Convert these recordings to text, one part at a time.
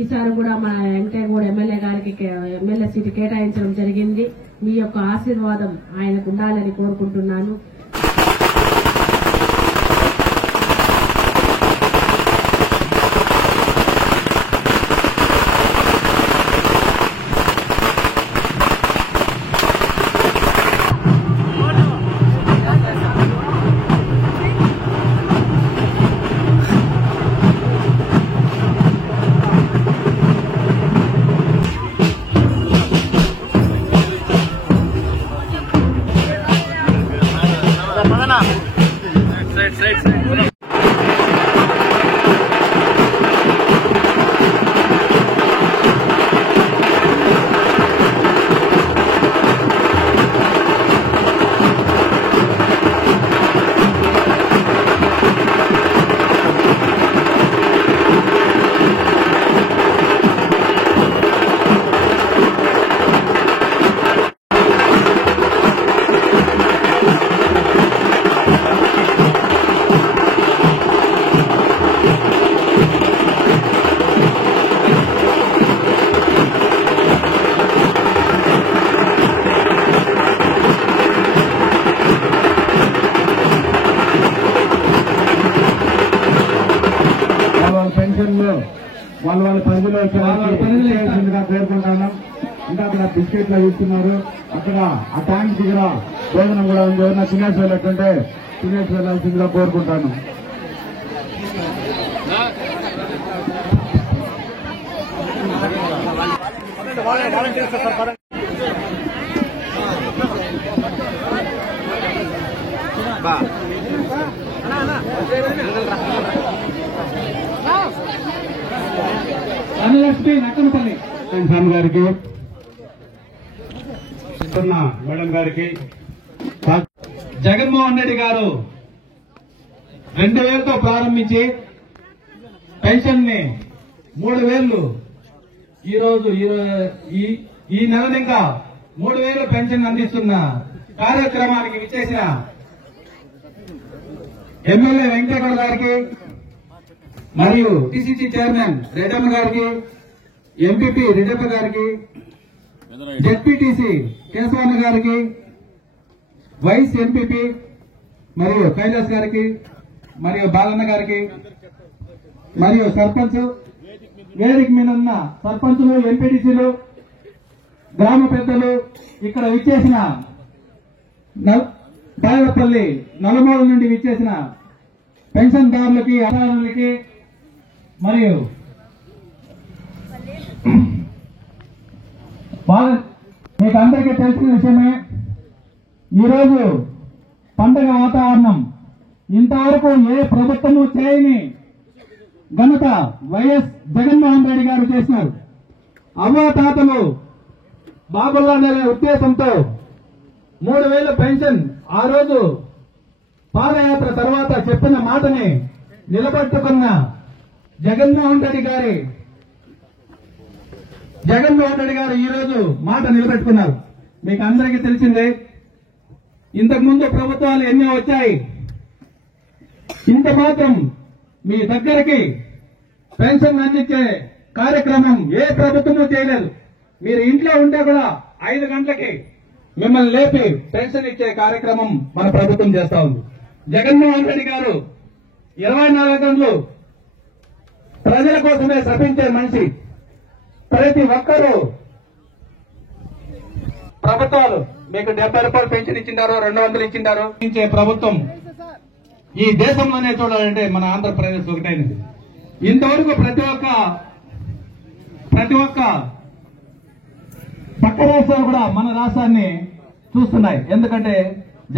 ఈసారి కూడా మన వెంకటగూడ ఎమ్మెల్యే గారికి ఎమ్మెల్యే సీటు కేటాయించడం జరిగింది. మీ యొక్క ఆశీర్వాదం ఆయనకు ఉండాలని కోరుకుంటున్నాను. వాళ్ళ పరిధిలో కోరుకుంటున్నాం. ఇంకా అక్కడ బిస్కెట్లు ఇస్తున్నారు. అక్కడ ఆ ట్యాంక్ దగ్గర భోజనం కూడా ఉంది. ఎవరైనా తినేసి వెళ్ళకుంటే తినేసి వెళ్లాల్సిందిగా కోరుకుంటాను. నక్కనపల్లి స్వామి గారికి, మేడం గారికి, జగన్మోహన్ రెడ్డి గారు 2000తో ప్రారంభించి పెన్షన్ ని 3000 ఈ రోజు ఈ నెల ఇంకా 3000 పెన్షన్ అందిస్తున్న కార్యక్రమానికి విచ్చేసిన ఎమ్మెల్యే వెంకటగౌడ గారికి మరియు టీసీసీ చైర్మన్ రెడ్డమ్మ గారికి, ఎంపీపీ రెడ్డప్ప గారికి, జెడ్పీటీసీ కేశవన్న గారికి, వైస్ ఎంపీపీ మరియు కైలాస్ గారికి మరియు బాలన్న గారికి మరియు సర్పంచ్, వేదిక మీద ఉన్న సర్పంచులు, ఎంపీటీసీలు, గ్రామ పెద్దలు, ఇక్కడ విచ్చేసిన దాయపల్లి నలుమూల నుండి విచ్చేసిన పెన్షన్దారులకి, అధికారులకి మరియు మీకు అందరికీ తెలిసిన విషయమే, ఈరోజు పండగ వాతావరణం. ఇంతవరకు ఏ ప్రభుత్వము చేయని ఘనత వైఎస్ జగన్మోహన్ రెడ్డి గారు చేసినారు. అవ్వాతాతలు బాబుల్లానే ఉద్దేశంతో 3000 పెన్షన్ ఆ రోజు పాదయాత్ర తర్వాత చెప్పిన మాటని నిలబెట్టుకున్న జగన్మోహన్ రెడ్డి గారు ఈ రోజు మాట నిలబెట్టుకున్నారు. మీకు అందరికీ తెలిసిందే, ఇంతకుముందు ప్రభుత్వాలు ఎన్నో వచ్చాయి. ఇంత మాత్రం మీ దగ్గరికి పెన్షన్ అందించే కార్యక్రమం ఏ ప్రభుత్వమూ చేయలేదు. మీరు ఇంట్లో ఉంటే కూడా 5 గంటలకి మిమ్మల్ని లేపి పెన్షన్ ఇచ్చే కార్యక్రమం మన ప్రభుత్వం చేస్తా ఉంది. జగన్మోహన్ రెడ్డి గారు 24 గంటలు ప్రజల కోసమే శ్రమించే మనిషి. ప్రతి ఒక్కరూ ప్రభుత్వాలు మీకు 70 రూపాయలు పెన్షన్ ఇచ్చిండారు, 200 ఇచ్చిండారు ఇచ్చే ప్రభుత్వం ఈ దేశంలోనే చూడాలంటే మన ఆంధ్రప్రదేశ్ ఒకటైనది. ఇంతవరకు ప్రతి ఒక్క పక్క రాష్ట్రాలు కూడా మన రాష్ట్రాన్ని చూస్తున్నాయి. ఎందుకంటే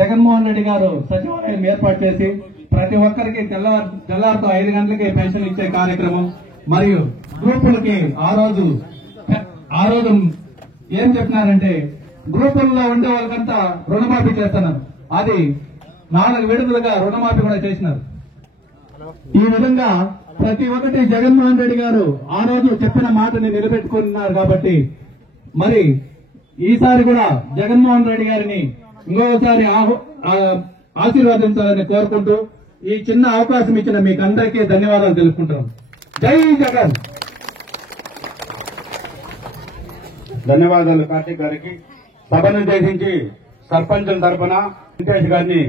జగన్మోహన్ రెడ్డి గారు సచివాలయం ఏర్పాటు చేసి ప్రతి ఒక్కరికి తెల్లారితో 5 గంటలకి పెన్షన్ ఇచ్చే కార్యక్రమం మరియు గ్రూపులకి ఆ రోజు ఏం చెప్పినారంటే గ్రూపుల్లో ఉండే వాళ్ళకంతా రుణమాఫీ చేస్తున్నారు. అది 4 విడతలుగా రుణమాఫీ కూడా చేసినారు. ఈ విధంగా ప్రతి ఒక్కటి జగన్మోహన్ రెడ్డి గారు ఆ రోజు చెప్పిన మాటని నిలబెట్టుకున్నారు. కాబట్టి మరి ఈసారి కూడా జగన్మోహన్ రెడ్డి గారిని ఇంకొకసారి ఆశీర్వదించాలని కోరుకుంటూ ఈ చిన్న అవకాశం ఇచ్చిన మీకు అందరికీ ధన్యవాదాలు తెలుపుకుంటాం. జై జగన్. ధన్యవాదాలు కార్తీక్ గారికి. సభను ఉద్దేశించి సర్పంచుల తరఫున వెంకటేష్ గారిని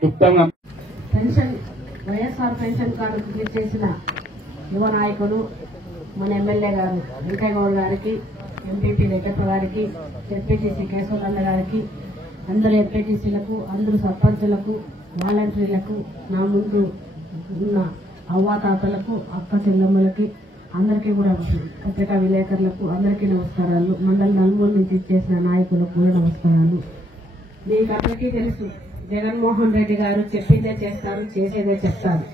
క్లుప్తంగా పెన్షన్ వైఎస్ఆర్ పెన్షన్ కార్డు చేసిన యువ నాయకులు మన ఎమ్మెల్యే గారు వెంకయ్య గౌడ్ గారికి, ఎంపీపీ వెంకప్ప గారికి, ఎంపీటీసీ కేశవకన్న గారికి, అందరు ఎంపీటీసీలకు, అందరు సర్పంచులకు, వాలంటీర్లకు, నా ముందు ఉన్న అవ్వాతాతలకు, అక్క చెల్లెమ్మలకి, అందరికీ కూడా పత్రికా విలేకరులకు అందరికీ నమస్కారాలు. మండలి నలుమూల నుంచి చేసిన నాయకులకు కూడా నమస్కారాలు. మీకు అందరికీ తెలుసు, జగన్మోహన్ రెడ్డి గారు చెప్పిందే చేస్తారు, చేసేదే చెప్తారు.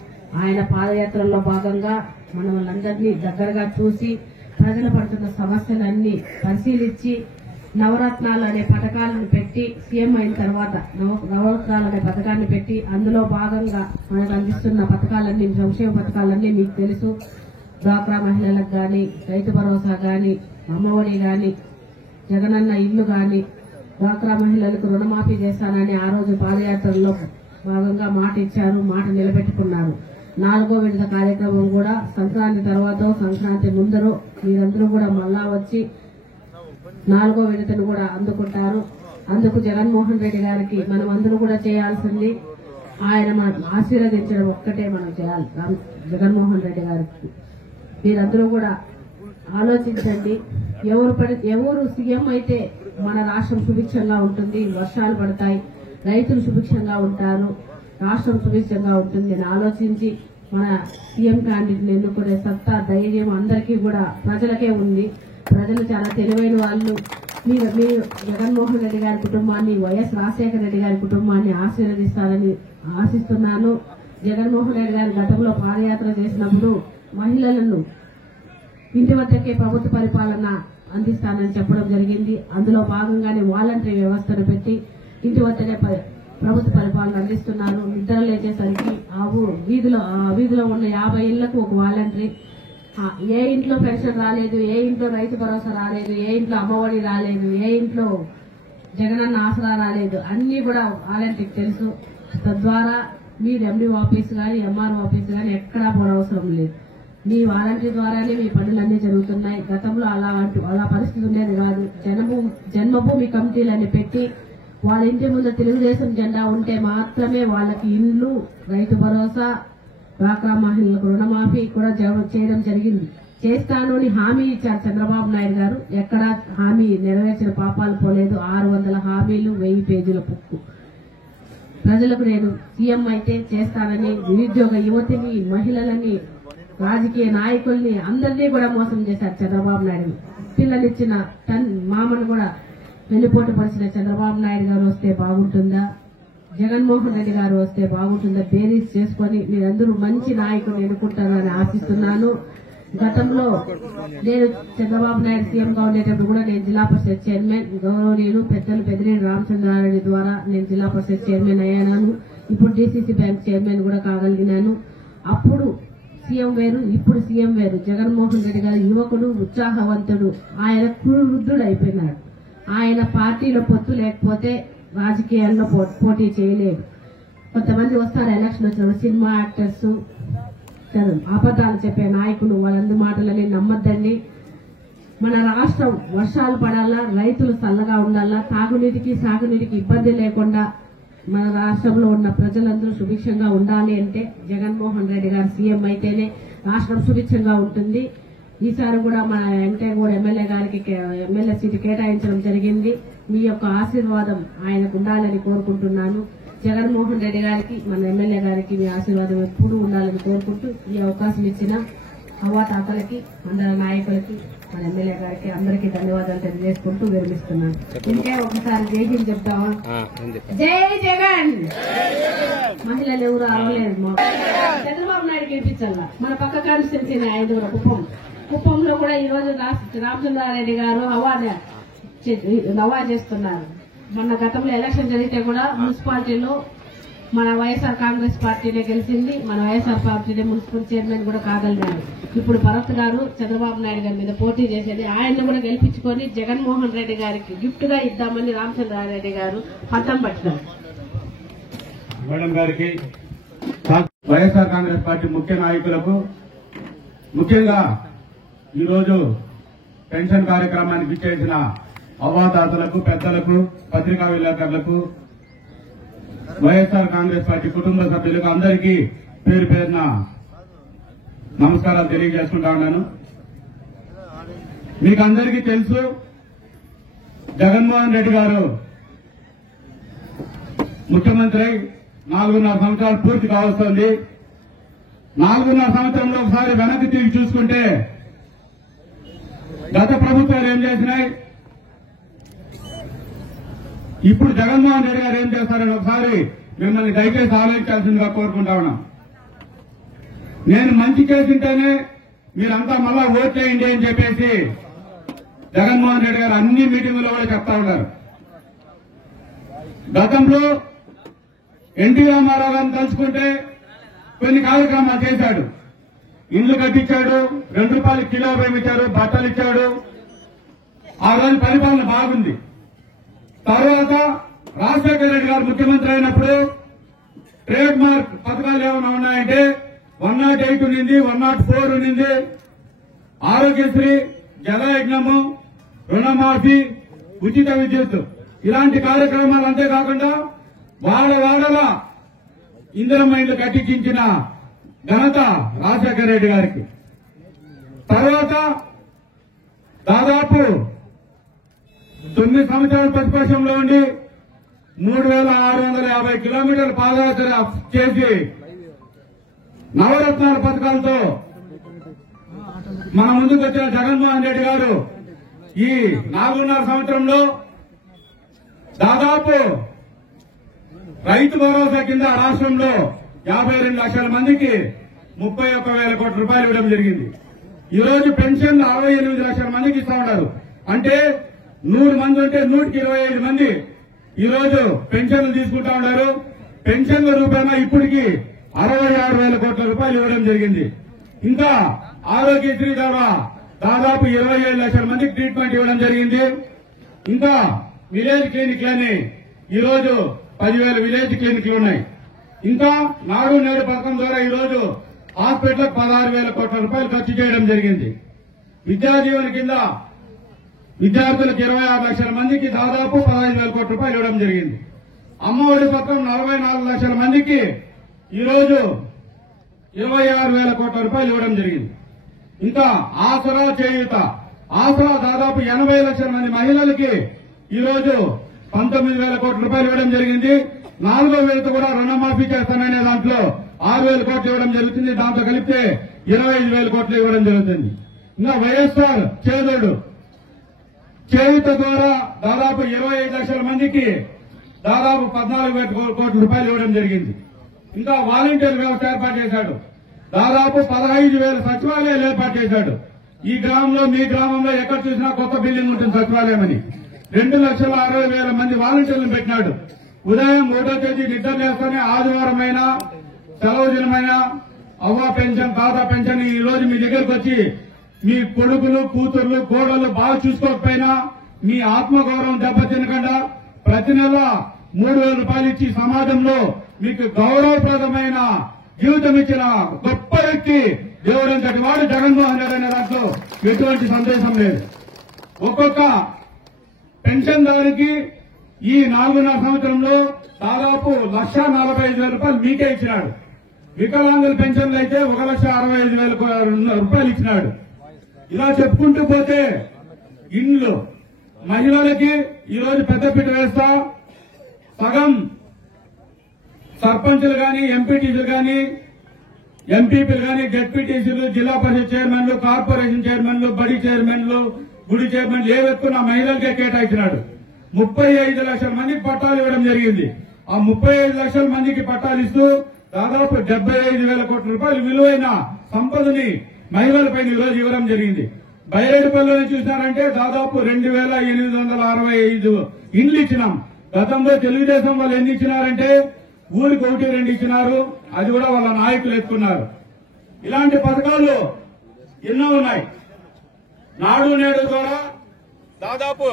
ఆయన పాదయాత్రలో భాగంగా మన వాళ్ళందరినీ దగ్గరగా చూసి ప్రజలు పడుతున్న సమస్యలన్నీ పరిశీలించి నవరత్నాలు అనే పథకాలను పెట్టి సీఎం అయిన తర్వాత నవరత్నాలు అనే పథకాన్ని పెట్టి అందులో భాగంగా మనకు అందిస్తున్న పథకాలన్నీ, సంక్షేమ పథకాలన్నీ మీకు తెలుసు. డ్వాక్రా మహిళలకు గాని, రైతు భరోసా గాని, అమ్మఒడి గాని, జగనన్న ఇల్లు గాని, డ్వాక్రా మహిళలకు రుణమాఫీ చేస్తానని ఆ రోజు పాదయాత్రలో భాగంగా మాట ఇచ్చారు, మాట నిలబెట్టుకున్నారు. 4వ విడత కార్యక్రమం కూడా సంక్రాంతి తర్వాత, సంక్రాంతి ముందరో మీరందరూ కూడా మళ్ళా వచ్చి 4వ విడతను కూడా అందుకుంటారు. అందుకు జగన్మోహన్ రెడ్డి గారికి మనం అందరూ కూడా చేయాల్సింది ఆయన ఆశీర్వదించడం ఒక్కటే మనం చేయాలి. జగన్మోహన్ రెడ్డి గారికి మీరందరూ కూడా ఆలోచించండి. ఎవరు సీఎం అయితే మన రాష్ట్రం సుభిక్షంగా ఉంటుంది, వర్షాలు పడతాయి, రైతులు సుభిక్షంగా ఉంటారు, రాష్ట్రం సుభిక్షంగా ఉంటుంది అని ఆలోచించి మన సీఎం క్యాండిడేట్ ఎన్నుకునే సత్తా, ధైర్యం అందరికీ కూడా ప్రజలకే ఉంది. ప్రజలు చాలా తెలివైన వాళ్ళు. మీరు జగన్మోహన్ రెడ్డి గారి కుటుంబాన్ని, వైఎస్ రాజశేఖర రెడ్డి గారి కుటుంబాన్ని ఆశీర్వదిస్తారని ఆశిస్తున్నాను. జగన్మోహన్ రెడ్డి గారు గతంలో పాదయాత్ర చేసినప్పుడు మహిళలను ఇంటి వద్దకే ప్రభుత్వ పరిపాలన అందిస్తానని చెప్పడం జరిగింది. అందులో భాగంగానే వాలంటరీ వ్యవస్థను పెట్టి ఇంటి వద్దకే ప్రభుత్వ పరిపాలన అందిస్తున్నారు. నిద్ర లేచేసరికి ఆ వీధిలో ఉన్న 50 ఇళ్లకు ఒక వాలంటరీ. ఏ ఇంట్లో పెన్షన్ రాలేదు, ఏ ఇంట్లో రైతు భరోసా రాలేదు, ఏ ఇంట్లో అమ్మఒడి రాలేదు, ఏ ఇంట్లో జగనన్న ఆసరా రాలేదు, అన్ని కూడా వాలంటీర్కి తెలుసు. తద్వారా మీరు ఎండీ ఆఫీస్ గాని, ఎంఆర్ఓ ఆఫీస్ గాని ఎక్కడా పోనవసరం లేదు. మీ వాలంటీర్ ద్వారానే మీ పనులన్నీ జరుగుతున్నాయి. గతంలో అలా పరిస్థితి ఉండేది కాదు. జన్మభూమి కమిటీలని పెట్టి వాళ్ళ ఇంటి ముందు తెలుగుదేశం జెండా ఉంటే మాత్రమే వాళ్ళకి ఇండ్లు, రైతు భరోసా, డ్వాక్రా మహిళలకు రుణమాఫీ కూడా చేయడం జరిగింది. చేస్తాను అని హామీ ఇచ్చారు చంద్రబాబు నాయుడు గారు. ఎక్కడా హామీ నెరవేర్చిన పాపాలు పోలేదు. 600 హామీలు, 1000 పేజీల పుక్కు. ప్రజలకు నేను సీఎం అయితే చేస్తానని నిరుద్యోగ యువతిని, మహిళలని, రాజకీయ నాయకుల్ని అందరినీ కూడా మోసం చేశారు చంద్రబాబు నాయుడు. పిల్లలిచ్చిన మామను కూడా వెన్నుపోటు పరిచిన చంద్రబాబు నాయుడు గారు వస్తే బాగుంటుందా, జగన్మోహన్ రెడ్డి గారు వస్తే బాగుంటుందా, బేరీస్ చేసుకుని మీరందరూ మంచి నాయకులు ఎన్నుకుంటారని ఆశిస్తున్నాను. గతంలో నేను చంద్రబాబు నాయుడు సీఎంగా ఉండేటప్పుడు కూడా నేను జిల్లా పరిషత్ చైర్మన్, గౌరవనీయులు పెద్దలు పెద్దిరెడ్డి రామచంద్రారెడ్డి ద్వారా నేను జిల్లా పరిషత్ చైర్మన్ అయ్యాను. ఇప్పుడు డీసీసీ బ్యాంక్ చైర్మన్ కూడా కాగలిగినాను. అప్పుడు సీఎం వేరు, ఇప్పుడు సీఎం వేరు. జగన్మోహన్ రెడ్డి గారు యువకుడు, ఉత్సాహవంతుడు, ఆయన వృద్ధుడు అయిపోయినాడు. ఆయన పార్టీలో పొత్తు లేకపోతే రాజకీయాల్లో పోటీ చేయలేడు. కొంతమంది వస్తారు ఎలక్షన్ వచ్చినప్పుడు, సినిమా యాక్టర్స్, అబద్దాలు చెప్పే నాయకులు, వాళ్ళందరి మాటలని నమ్మద్దండి. మన రాష్ట్రం వర్షాలు పడాలా, రైతులు చల్లగా ఉండాలా, తాగునీటికి సాగునీటికి ఇబ్బంది లేకుండా మన రాష్ట్రంలో ఉన్న ప్రజలందరూ సుభిక్షంగా ఉండాలి అంటే జగన్మోహన్ రెడ్డి గారు సీఎం అయితేనే రాష్ట్రం సుభిక్షంగా ఉంటుంది. ఈసారి కూడా మన వెంకయ్య గౌడ్ ఎమ్మెల్యే గారికి ఎమ్మెల్యే సీటు కేటాయించడం జరిగింది. మీ యొక్క ఆశీర్వాదం ఆయనకు ఉండాలని కోరుకుంటున్నాను. జగన్మోహన్ రెడ్డి గారికి, మన ఎమ్మెల్యే గారికి మీ ఆశీర్వాదం ఎప్పుడూ ఉండాలని కోరుకుంటూ ఈ అవకాశం ఇచ్చిన అవ్వాతాతలకి, మండల నాయకులకి, మన ఎమ్మెల్యే గారికి అందరికీ ధన్యవాదాలు తెలియజేసుకుంటూ విరమిస్తున్నాను. ఇంకే ఒకసారి జై హింద్ చెప్తావా? జై జగన్. మహిళలు ఎవరు అవ్వలేదు, చంద్రబాబు నాయుడు గెలిపించాల. మన పక్క కాన్స్టిట్యున్సీ 5 కుప్పంలో కూడా ఈ రోజు రామచంద్రారెడ్డి గారు హవా చేస్తున్నారు. మొన్న గతంలో ఎలక్షన్ జరిగితే కూడా మున్సిపాలిటీలో మన వైఎస్ఆర్ కాంగ్రెస్ పార్టీనే గెలిచింది. మన వైఎస్ఆర్ పార్టీనే మున్సిపల్ చైర్మన్ కూడా కాగలిగారు. ఇప్పుడు భరత్ గారు చంద్రబాబు నాయుడు గారి మీద పోటీ చేసేది. ఆయన్ని కూడా గెలిపించుకొని జగన్మోహన్ రెడ్డి గారికి గిఫ్ట్ గా ఇద్దామని రామచంద్రారెడ్డి గారు పట్టం పట్టారు. మేడం గారికి, వైఎస్ఆర్ కాంగ్రెస్ పార్టీ ముఖ్య నాయకులకు, ముఖ్యంగా ఈరోజు పెన్షన్ కార్యక్రమానికి ఇచ్చేసిన అవ్వాతాతలకు, పెద్దలకు, పత్రికా విలేకరులకు, వైఎస్ఆర్ కాంగ్రెస్ పార్టీ కుటుంబ సభ్యులకు అందరికీ పేరు పేరున నమస్కారాలు తెలియజేసుకుంటా ఉన్నాను. మీకు అందరికీ తెలుసు, జగన్మోహన్ రెడ్డి గారు ముఖ్యమంత్రి 4.5 సంవత్సరాలు పూర్తి కావస్తోంది. 4.5 సంవత్సరంలో ఒకసారి వెనక్కి తిరిగి చూసుకుంటే గత ప్రభుత్వాలు ఏం చేసినాయి, ఇప్పుడు జగన్మోహన్ రెడ్డి గారు ఏం చేస్తారని ఒకసారి మిమ్మల్ని దయచేసి ఆలోచించాల్సిందిగా కోరుకుంటా ఉన్నాం. నేను మంచి చేసింటేనే మీరంతా మళ్ళా ఓట్ చేయండి అని చెప్పేసి జగన్మోహన్ రెడ్డి గారు అన్ని మీటింగుల్లో కూడా చెప్తా ఉన్నారు. గతంలో ఎన్టీ రామారావు గారిని తలుచుకుంటే కొన్ని కార్యక్రమాలు చేశాడు. ఇండ్లు కట్టించాడు, 2 రూపాయలు కిలో బియ్యం ఇచ్చాడు, బట్టలు ఇచ్చాడు. ఆ రోజు పరిపాలన బాగుంది. తర్వాత రాజశేఖర రెడ్డి గారు ముఖ్యమంత్రి అయినప్పుడు ట్రేడ్ మార్క్ పథకాలు ఏమైనా ఉన్నాయంటే 108 ఉన్నింది, 104 ఉన్నింది. ఆరోగ్యశ్రీ, జలయజ్ఞము, రుణమాఫీ, ఉచిత విద్యుత్ ఇలాంటి కార్యక్రమాలు అంతేకాకుండా వాడవాడల ఇందిరమ్మ ఇళ్లు కట్టించిన ఘనత రాజశేఖర రెడ్డి గారికి. తర్వాత దాదాపు 9 సంవత్సరాల ప్రతిపక్షంలో ఉండి 3650 కిలోమీటర్ల పాదయాత్ర చేసి నవరత్నాల పథకాలతో మన ముందుకు వచ్చిన జగన్మోహన్ రెడ్డి గారు ఈ 4.5 సంవత్సరంలో దాదాపు రైతు భరోసా కింద రాష్ట్రంలో 52 లక్షల మందికి 31,000 కోట్ల రూపాయలు ఇవ్వడం జరిగింది. ఈ రోజు పెన్షన్ 68 లక్షల మందికి ఇస్తా ఉన్నారు. అంటే 100 మంది ఉంటే 125 మంది ఈ రోజు పెన్షన్లు తీసుకుంటా ఉన్నారు. పెన్షన్ల రూపాయన ఇప్పటికి 66,000 కోట్ల రూపాయలు ఇవ్వడం జరిగింది. ఇంకా ఆరోగ్యశ్రీ ద్వారా దాదాపు 27 లక్షల మందికి ట్రీట్మెంట్ ఇవ్వడం జరిగింది. ఇంకా విలేజ్ క్లినిక్లని ఈ రోజు 10,000 విలేజ్ క్లినిక్లు ఉన్నాయి. ఇంకా నాడు నేడు పథకం ద్వారా ఈ రోజు హాస్పిటల్కి 16,000 కోట్ల రూపాయలు ఖర్చు చేయడం జరిగింది. విద్యాదీవెన కింద విద్యార్థులకు 26 లక్షల మందికి దాదాపు 15,000 కోట్ల రూపాయలు ఇవ్వడం జరిగింది. అమ్మఒడి పథకం 44 లక్షల మందికి ఈ రోజు 26,000 కోట్ల రూపాయలు ఇవ్వడం జరిగింది. ఇంకా ఆసరా చేయూత, ఆసరా దాదాపు 80 లక్షల మంది మహిళలకి ఈ రోజు 19,000 కోట్ల రూపాయలు ఇవ్వడం జరిగింది. 4వ విడత కూడా రుణమాఫీ చేస్తాననే దాంట్లో 6,000 కోట్లు ఇవ్వడం జరుగుతుంది. దాంతో కలిపితే 25,000 కోట్లు ఇవ్వడం జరుగుతుంది. ఇంకా వైఎస్ఆర్ చేదోడు చేయూత ద్వారా దాదాపు 25 లక్షల మందికి దాదాపు 14,000 కోట్ల రూపాయలు ఇవ్వడం జరిగింది. ఇంకా వాలంటీర్ వ్యవస్థ ఏర్పాటు చేశాడు. దాదాపు 15,000 సచివాలయాలు ఏర్పాటు చేశాడు. ఈ గ్రామంలో, మీ గ్రామంలో ఎక్కడ చూసినా కొత్త బిల్డింగ్ ఉంటుంది సచివాలయం అని. 2,60,000 మంది వాలంటీర్లను పెట్టినాడు. ఉదయం 1వ తేదీ నిద్ర లేస్తేనే ఆదివారమైనా, సెలవు దినమైనా అవ్వ పెన్షన్, తాత పెన్షన్ ఈ రోజు మీ దగ్గరకు వచ్చి మీ కొడుకులు, కూతుర్లు, కోడళ్లు బాగా చూసుకోకపోయినా మీ ఆత్మగౌరవం దెబ్బతినకుండా ప్రతి నెల 3,000 రూపాయలు ఇచ్చి సమాజంలో మీకు గౌరవప్రదమైన జీవితం ఇచ్చిన గొప్ప వ్యక్తి దేవుడంతటి వాడు జగన్మోహన్ రెడ్డి అనే దాంట్లో ఎటువంటి సందేశం లేదు. ఒక్కొక్క పెన్షన్దారుకి ఈ 4.5 సంవత్సరంలో దాదాపు 1,45,000 రూపాయలు మీకే ఇచ్చినాడు. వికలాంగుల పెన్షన్లు అయితే 1,65,000 రూపాయలు ఇచ్చినాడు. ఇలా చెప్పుకుంటూ పోతే ఇండ్లు మహిళలకి ఈ రోజు పెద్దపీట వేస్తా సగం సర్పంచులు గాని, ఎంపీటీసీలు గాని, ఎంపీపీలు గాని, జెడ్పీటీసీలు, జిల్లా పరిషత్ చైర్మన్లు, కార్పొరేషన్ చైర్మన్లు, బడి చైర్మన్లు, గుడి చైర్మన్లు ఏవెత్తున మహిళలకే కేటాయించినాడు. 35 లక్షల మందికి పట్టాలు ఇవ్వడం జరిగింది. ఆ 35 లక్షల మందికి పట్టాలు ఇస్తూ దాదాపు 75,000 కోట్ల రూపాయలు విలువైన సంపదని మహిళలపై ఈ రోజు ఇవ్వడం జరిగింది. బైరేడుపల్లిని చూసినారంటే దాదాపు 2,865 ఇండ్లు ఇచ్చినాం. గతంలో తెలుగుదేశం వాళ్ళు ఎన్ని ఇచ్చినారంటే ఊరికి 1-2 ఇచ్చినారు. అది కూడా వాళ్ళ నాయకులు ఎత్తుకున్నారు. ఇలాంటి పథకాలు ఎన్నో ఉన్నాయి. నాడు నేడు ద్వారా దాదాపు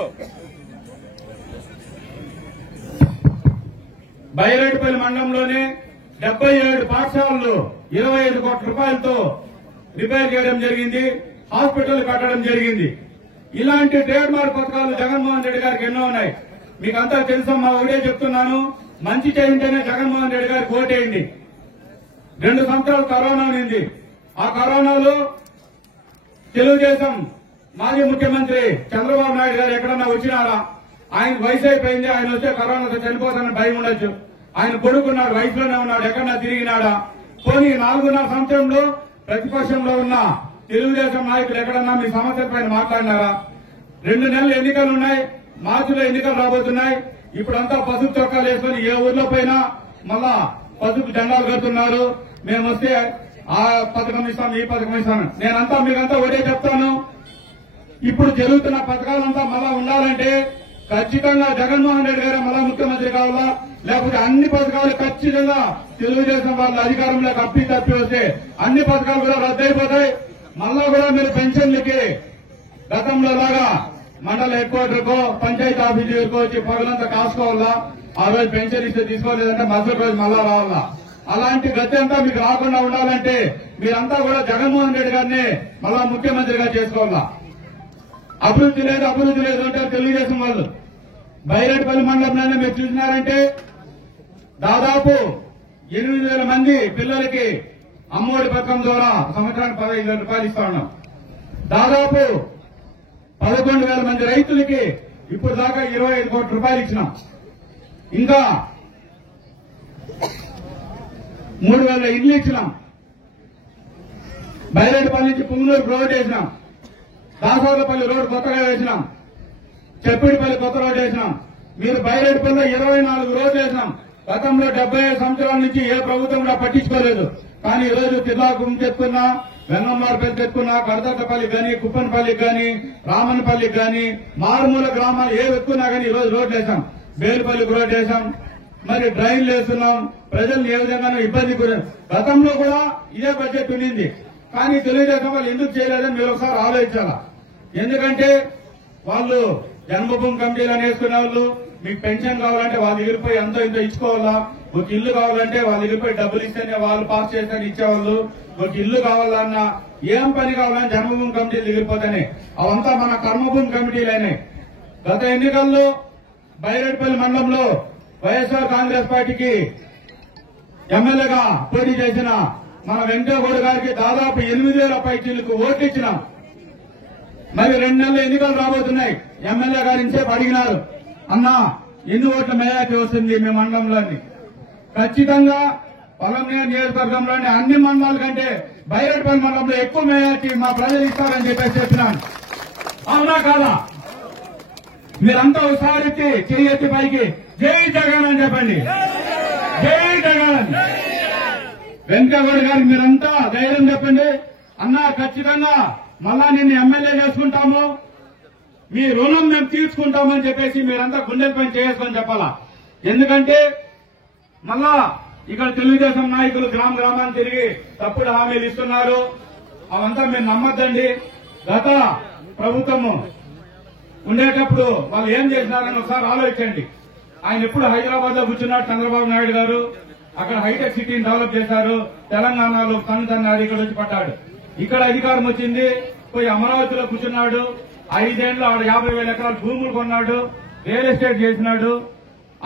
బైరేడుపల్లి మండలంలోనే 77 పాఠశాలలు 25 కోట్ల రూపాయలతో రిపేర్ చేయడం జరిగింది. హాస్పిటల్ కట్టడం జరిగింది. ఇలాంటి ట్రేడ్ మార్క్ పథకాలు జగన్మోహన్ రెడ్డి గారికి ఎన్నో ఉన్నాయి. మీకు అంతా తెలుసమ్మా, ఒకటే చెప్తున్నాను, మంచి చేయింటేనే జగన్మోహన్ రెడ్డి గారికి ఓటేయండి. 2 సంవత్సరాలు కరోనా ఉంది. ఆ కరోనాలో తెలుగుదేశం మాజీ ముఖ్యమంత్రి చంద్రబాబు నాయుడు గారు ఎక్కడన్నా వచ్చినారా? ఆయన వయసు అయిపోయింది, ఆయన వస్తే కరోనాతో చనిపోతానని భయం ఉండొచ్చు. ఆయన కొడుకున్నాడు, వయసులోనే ఉన్నాడు, ఎక్కడన్నా తిరిగినాడా? పోనీ 4.5 సంవత్సరంలో ప్రతిపక్షంలో ఉన్న తెలుగుదేశం నాయకులు ఎక్కడన్నా మీ సమస్యలపైన మాట్లాడినారా? 2 నెలలు ఎన్నికలు ఉన్నాయి, మార్చిలో ఎన్నికలు రాబోతున్నాయి. ఇప్పుడంతా పసుపు చొక్కాలు వేసుకుని ఏ ఊర్లో పైన మళ్ళా పసుపు జెండాలు కడుతున్నారు. మేము వస్తే ఆ పథకం ఇస్తాను, ఈ పథకం ఇస్తాను. నేనంతా మీకంతా ఒకటే చెప్తాను, ఇప్పుడు జరుగుతున్న పథకాలంతా మళ్ళా ఉండాలంటే ఖచ్చితంగా జగన్మోహన్ రెడ్డి గారే మళ్ళా ముఖ్యమంత్రి కావాలా, లేకపోతే అన్ని పథకాలు ఖచ్చితంగా తెలుగుదేశం వాళ్ళ అధికారంలోకి తప్పి వస్తే అన్ని పథకాలు కూడా రద్దయిపోతాయి. మళ్ళా కూడా మీరు పెన్షన్లకి గతంలో లాగా మండల హెడ్ క్వార్టర్కో పంచాయతీ ఆఫీస్ దగ్గరకో వచ్చి పగలంతా కాసుకోవాలా. ఆ రోజు పెన్షన్ ఇస్తే తీసుకోలేదంటే మరుసటి రోజు మళ్ళా రావాలా. అలాంటి గతి అంతా మీకు రాకుండా ఉండాలంటే మీరంతా కూడా జగన్మోహన్ రెడ్డి గారిని మళ్ళా ముఖ్యమంత్రిగా చేసుకోవాలా. అభివృద్ధి లేదు అంటే తెలుగుదేశం వాళ్ళు. బైరెడ్డిపల్లి మండలంలోనే మీరు చూసినారంటే దాదాపు 8,000 మంది పిల్లలకి అమ్మఒడి పథకం ద్వారా సంవత్సరానికి 15,000 రూపాయలు ఇస్తా ఉన్నాం. దాదాపు 11,000 మంది రైతులకి ఇప్పుడు దాకా 25 కోట్ల రూపాయలు ఇచ్చినాం. ఇంకా 3,000 ఇళ్లు ఇచ్చినాం. బైరెడ్డిపల్లి నుంచి పుంగనూరు రోడ్ వేసినాం. దాసోర్లపల్లి రోడ్ కొత్తగా వేసినాం. చెప్పిడిపల్లి కొత్త రోడ్ వేసినాం. మీరు బైరెడ్డిపల్లిలో 24 రోడ్లు వేసినాం. గతంలో 75 సంవత్సరాల నుంచి ఏ ప్రభుత్వం కూడా పట్టించుకోలేదు. కానీ ఈ రోజు తిల్లాగుం చెప్పుకున్నా, వెంగమ్మారపల్లి చెప్పుకున్నా, కడదట్టపల్లికి గాని, కుప్పనపల్లికి గాని, రామన్నపల్లికి గాని, మారుమూల గ్రామాలు ఏ ఎక్కున్నా కానీ ఈ రోజు రోడ్లు వేసాం. బేలుపల్లికి రోడ్డు వేసాం. మరి డ్రైన్లు వేస్తున్నాం. ప్రజలు ఏ విధంగానూ ఇబ్బంది గురైన గతంలో కూడా ఇదే బడ్జెట్ ఉండింది. కానీ తెలుగుదేశం వాళ్ళు ఎందుకు చేయలేదని మీరు ఒకసారి ఆలోచించాలా. ఎందుకంటే వాళ్ళు జన్మభూమి కమిటీలు అని వేసుకునే వాళ్ళు, మీకు పెన్షన్ కావాలంటే వాళ్ళ దగ్గరిపోయి ఎంతో ఇంతో ఇచ్చుకోవాలా. ఒక ఇల్లు కావాలంటే వాళ్ళ దగ్గరిపోయి డబ్బులు ఇస్తేనే వాళ్ళు పాస్ చేస్తేనే ఇచ్చేవాళ్ళు. ఒక ఇల్లు కావాలన్నా ఏం పని కావాలని జన్మభూమి కమిటీలు దిగిపోతానే అవంతా మన కర్మభూమి కమిటీలనే. గత ఎన్నికల్లో బైరెడ్డిపల్లి మండలంలో వైఎస్ఆర్ కాంగ్రెస్ పార్టీకి ఎమ్మెల్యేగా పోటీ చేసిన మన వెంకటగౌడ గారికి దాదాపు 8,000 పైచీలకు ఓట్లు ఇచ్చినాం. మరి 2 నెలలు ఎన్నికలు రాబోతున్నాయి. ఎమ్మెల్యే గారి ఇంసేపు అడిగినారు, అన్నా ఎన్ని ఓట్ల మెజార్టీ వస్తుంది మీ మండలంలోని? ఖచ్చితంగా పొలంనేరు నియోజకవర్గంలోని అన్ని మండలాల కంటే బైరెడ్డిపల్లి మండలంలో ఎక్కువ మెజార్టీ మా ప్రజలు ఇస్తారని చెప్పినాను. అవునా కాదా? మీరంతా ఒకసారి చెయ్యి పైకి జై జగన్ అని చెప్పండి. జై జగన్. వెంకటగౌడ గారికి మీరంతా ధైర్యం చెప్పండి. అన్నా ఖచ్చితంగా మళ్ళా నిన్ను ఎమ్మెల్యే చేసుకుంటాము, మీ రుణం మేము తీర్చుకుంటామని చెప్పేసి మీరంతా గుండెల పైన చేసుకొని చెప్పాలా. ఎందుకంటే మళ్ళా ఇక్కడ తెలుగుదేశం నాయకులు గ్రామాన్ని తిరిగి తప్పుడు హామీలు ఇస్తున్నారు. అవంతా మీరు నమ్మద్దండి. గత ప్రభుత్వము ఉండేటప్పుడు వాళ్ళు ఏం చేసినారని ఒకసారి ఆలోచించండి. ఆయన ఎప్పుడు హైదరాబాద్ లో కూర్చున్నాడు చంద్రబాబు నాయుడు గారు. అక్కడ హైటెక్ సిటీని డెవలప్ చేశారు. తెలంగాణలో తను ఇక్కడ వచ్చి పడ్డాడు. ఇక్కడ అధికారం వచ్చింది, పోయి అమరావతిలో కూర్చున్నాడు. 5 ఏళ్లు ఆడ 50,000 ఎకరాలు భూములు కొన్నాడు, రియల్ ఎస్టేట్ చేసినాడు.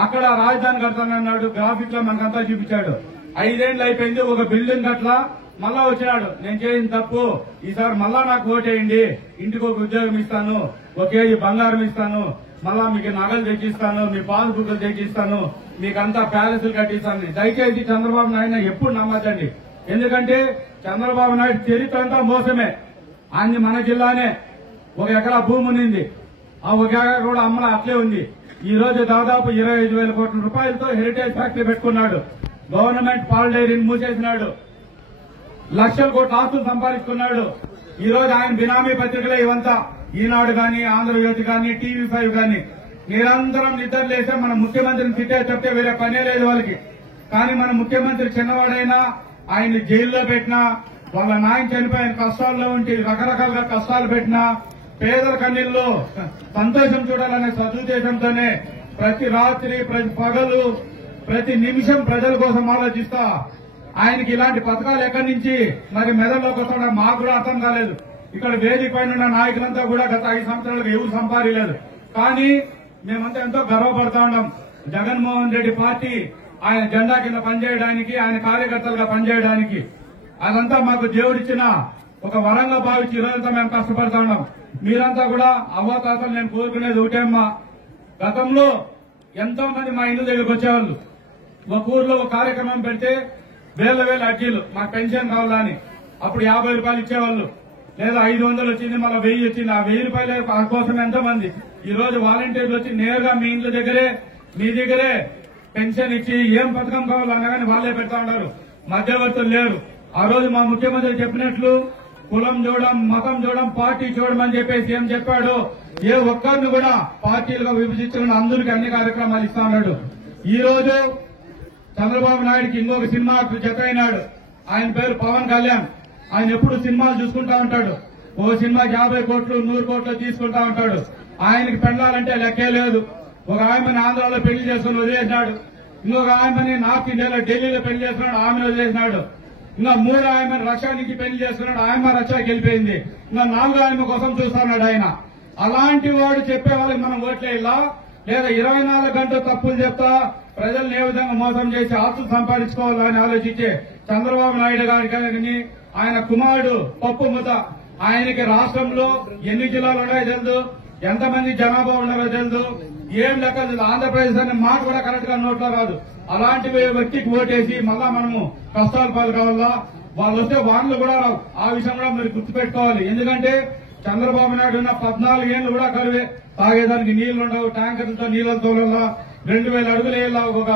అక్కడ రాజధాని కడతానన్నాడు. గ్రాఫిక్ లో మనకంతా చూపించాడు. 5 ఏళ్లు అయిపోయింది, ఒక బిల్డింగ్ అట్లా మళ్ళా వచ్చినాడు. నేను చేసిన తప్పు, ఈసారి మళ్ళా నాకు ఓటేయండి, ఇంటికి ఒక ఉద్యోగం ఇస్తాను, 1 కేజీ బంగారం ఇస్తాను, మళ్ళా మీకు నగలు తెచ్చిస్తాను, మీ పాస్ బుక్లు తెచ్చిస్తాను, మీకంతా ప్యాలెస్లు కట్టిస్తాను. దయచేసి చంద్రబాబు నాయుడు ఎప్పుడు నమ్మద్దండి. ఎందుకంటే చంద్రబాబు నాయుడు చరిత్ర అంతా మోసమే. ఆయన మన జిల్లానే 1 ఎకరా భూమి ఉంది, ఆ 1 ఎకరా కూడా అమ్మలా అట్లే ఉంది. ఈ రోజు దాదాపు 25,000 కోట్ల రూపాయలతో హెరిటేజ్ ఫ్యాక్టరీ పెట్టుకున్నాడు. గవర్నమెంట్ పాల్ డైరీని మూసేసినాడు. లక్షల కోట్ల ఆస్తులు సంపాదించుకున్నాడు. ఈ రోజు ఆయన బినామీ పత్రికలే ఇవంతా. ఈనాడు గాని, ఆంధ్రజ్యోతి గాని, TV5 గాని నిరంతరం నిద్రలేస్తే మన ముఖ్యమంత్రిని తిట్టే చెప్తే వేరే పనే లేదు వాళ్ళకి. కానీ మన ముఖ్యమంత్రి చిన్నవాడైనా ఆయన్ని జైల్లో పెట్టినా, వాళ్ళ నాయన చనిపోయిన కష్టాల్లో ఉండి రకరకాలుగా కష్టాలు పెట్టినా, పేదల కన్నీల్లో సంతోషం చూడాలనే సదుద్దేశంతోనే ప్రతి రాత్రి, ప్రతి పగలు, ప్రతి నిమిషం ప్రజల కోసం ఆలోచిస్తా ఆయనకి ఇలాంటి పథకాలు ఎక్కడి నుంచి మరి మెదడులోకి వస్తాడో మాకు కూడా అర్థం కాలేదు. ఇక్కడ వేదిక పైన ఉన్న నాయకులంతా కూడా గత 5 సంవత్సరాలకు ఎవరు సంపాదించలేదు. కానీ మేమంతా ఎంతో గర్వపడతా ఉన్నాం. జగన్మోహన్ రెడ్డి పార్టీ ఆయన జెండా కింద పనిచేయడానికి, ఆయన కార్యకర్తలుగా పనిచేయడానికి అదంతా మాకు దేవుడిచ్చిన ఒక వరంగా భావించి ఈరోజంతా మేము కష్టపడతా ఉన్నాం. మీరంతా కూడా అవ్వతాతలు నేను కోరుకునేది ఒకటేమ్మా, గతంలో ఎంతో మంది మా ఇంటి దగ్గరకు వచ్చేవాళ్ళు. ఒక ఊర్లో ఒక కార్యక్రమం పెడితే వేల అర్జీలు మాకు పెన్షన్ కావాలని, అప్పుడు 50 రూపాయలు ఇచ్చేవాళ్ళు, లేదా 500 వచ్చింది, మళ్ళీ 1000 వచ్చింది. ఆ 1000 రూపాయల కోసం ఎంతో మంది ఈ రోజు వాలంటీర్లు వచ్చి నేరుగా మీ ఇంట్లో దగ్గరే మీ దగ్గరే పెన్షన్ ఇచ్చి ఏం పథకం కావాలన్నా కానీ వాళ్ళే పెడతా ఉన్నారు. మధ్యవర్తులు లేరు. ఆ రోజు మా ముఖ్యమంత్రి చెప్పినట్లు కులం చూడడం, మతం చూడడం, పార్టీ చూడడం అని చెప్పేసి ఏం చెప్పాడు, ఏ ఒక్కరిని కూడా పార్టీలుగా విభజించకుండా అందరికీ అన్ని కార్యక్రమాలు ఇస్తా ఉన్నాడు. ఈ రోజు చంద్రబాబు నాయుడుకి ఇంకొక సినిమా జత అయినాడు. ఆయన పేరు పవన్ కళ్యాణ్. ఆయన ఎప్పుడు సినిమాలు చూసుకుంటా ఉంటాడు. ఓ సినిమాకి 50 కోట్లు 100 కోట్లు తీసుకుంటా ఉంటాడు. ఆయనకి పెళ్ళాలంటే లెక్కే లేదు. ఒక ఆయమని ఆంధ్రాలో పెళ్లి చేసుకుని వదిలేసినాడు. ఇంకొక ఆయమని నార్త్ ఇండియాలో ఢిల్లీలో పెళ్లి చేసుకున్నాడు, ఆమెను వదిలేసినాడు. ఇంకా 3 ఆయమని రష్యా నుంచి పెళ్లి చేసుకున్నాడు, ఆయమ రష్యాకి వెళ్ళిపోయింది. ఇంకా 4వ ఆయమ కోసం చూస్తున్నాడు ఆయన. అలాంటి వాడు చెప్పే వాళ్ళకి మనం ఓట్లేలా, లేదా 24 గంటలు తప్పులు చెప్తా ప్రజల్ని ఏ విధంగా మోసం చేసి ఆస్తులు సంపాదించుకోవాలని ఆలోచించే చంద్రబాబు నాయుడు గారికి ఆయన కుమారుడు పప్పు ముద్ద. ఆయనకి రాష్ట్రంలో ఎన్ని జిల్లాలు ఉన్నాయో తెలుసు, ఎంతమంది జనాభా ఉన్నారో తెలుసు, ఏం లెక్క తెలుసు. ఆంధ్రప్రదేశ్ అనే మాట కూడా కరెక్ట్ గా నోట్లో రాదు. అలాంటి వ్యక్తికి ఓటేసి మళ్ళా మనము కష్టాలు పాలు కావాలా, వాళ్ళు వస్తే వాళ్ళు కూడా రావు. ఆ విషయం కూడా మీరు గుర్తుపెట్టుకోవాలి. ఎందుకంటే చంద్రబాబు నాయుడు ఉన్న 14 ఏళ్లు కూడా కరువే. తాగేదానికి నీళ్లు ఉండవు, ట్యాంకర్లతో నీళ్లు తోలాలా, 2000 అడుగులు వేయాలా ఒక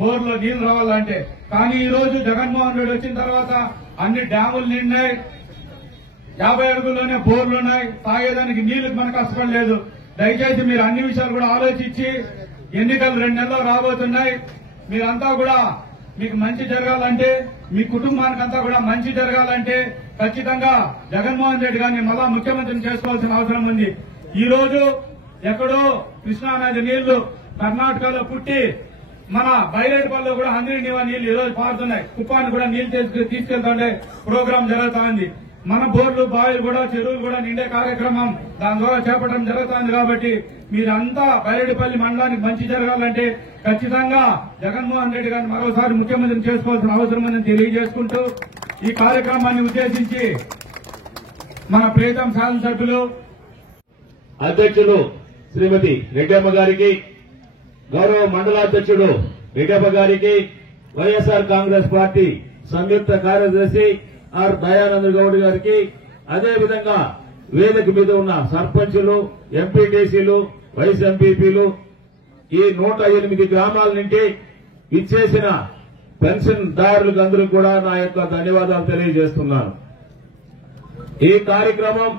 బోర్లో నీళ్లు రావాలంటే. కానీ ఈ రోజు జగన్మోహన్ రెడ్డి వచ్చిన తర్వాత అన్ని డ్యాములు నిండాయి, 50 అడుగుల్లోనే బోర్లున్నాయి, తాగేదానికి నీళ్లకు మనకు కష్టపడలేదు. దయచేసి మీరు అన్ని విషయాలు కూడా ఆలోచించి, ఎన్నికలు 2 నెలల్లో రాబోతున్నాయి, మీరంతా కూడా మీకు మంచి జరగాలంటే, మీ కుటుంబానికంతా కూడా మంచి జరగాలంటే ఖచ్చితంగా జగన్మోహన్ రెడ్డి గారిని మళ్ళా ముఖ్యమంత్రిని చేసుకోవాల్సిన అవసరం ఉంది. ఈ రోజు ఎక్కడో కృష్ణానది నీళ్లు కర్ణాటకలో పుట్టి మన బైరేడుపల్లిలో కూడా హంద్రీనివా నీళ్లు ఈ రోజు పారుతున్నాయి. కుప్పాన్ని కూడా నీళ్లు తీసుకెళ్తుండే ప్రోగ్రాం జరుగుతా ఉంది. మన బోర్లు, బావిలు కూడా, చెరువులు కూడా నిండే కార్యక్రమం దాని ద్వారా చేపట్టడం జరుగుతుంది. కాబట్టి మీరంతా బైరేడుపల్లి మండలానికి మంచి జరగాలంటే ఖచ్చితంగా జగన్మోహన్ రెడ్డి గారిని మరోసారి ముఖ్యమంత్రిని చేసుకోవాల్సిన అవసరం ఉందని తెలియజేసుకుంటూ ఈ కార్యక్రమాన్ని ఉద్దేశించి మన ప్రియతమ శాసనసభ్యులు అధ్యక్షులు శ్రీమతి రెడ్డమ్మ గారికి, గౌరవ మండలాధ్యక్షుడు రెడ్డమ్మ గారికి, వైఎస్ఆర్ కాంగ్రెస్ పార్టీ సంయుక్త కార్యదర్శి ఆర్ దయానంద గౌడ్ గారికి, అదేవిధంగా వేదిక మీద ఉన్న సర్పంచులు, ఎంపీటీసీలు, వైస్ ఎంపీపీలు, ఈ 108 గ్రామాల నుండి ఇచ్చేసిన పెన్షన్ దారులకు అందరూ కూడా నా యొక్క ధన్యవాదాలు తెలియజేస్తున్నాను. ఈ కార్యక్రమం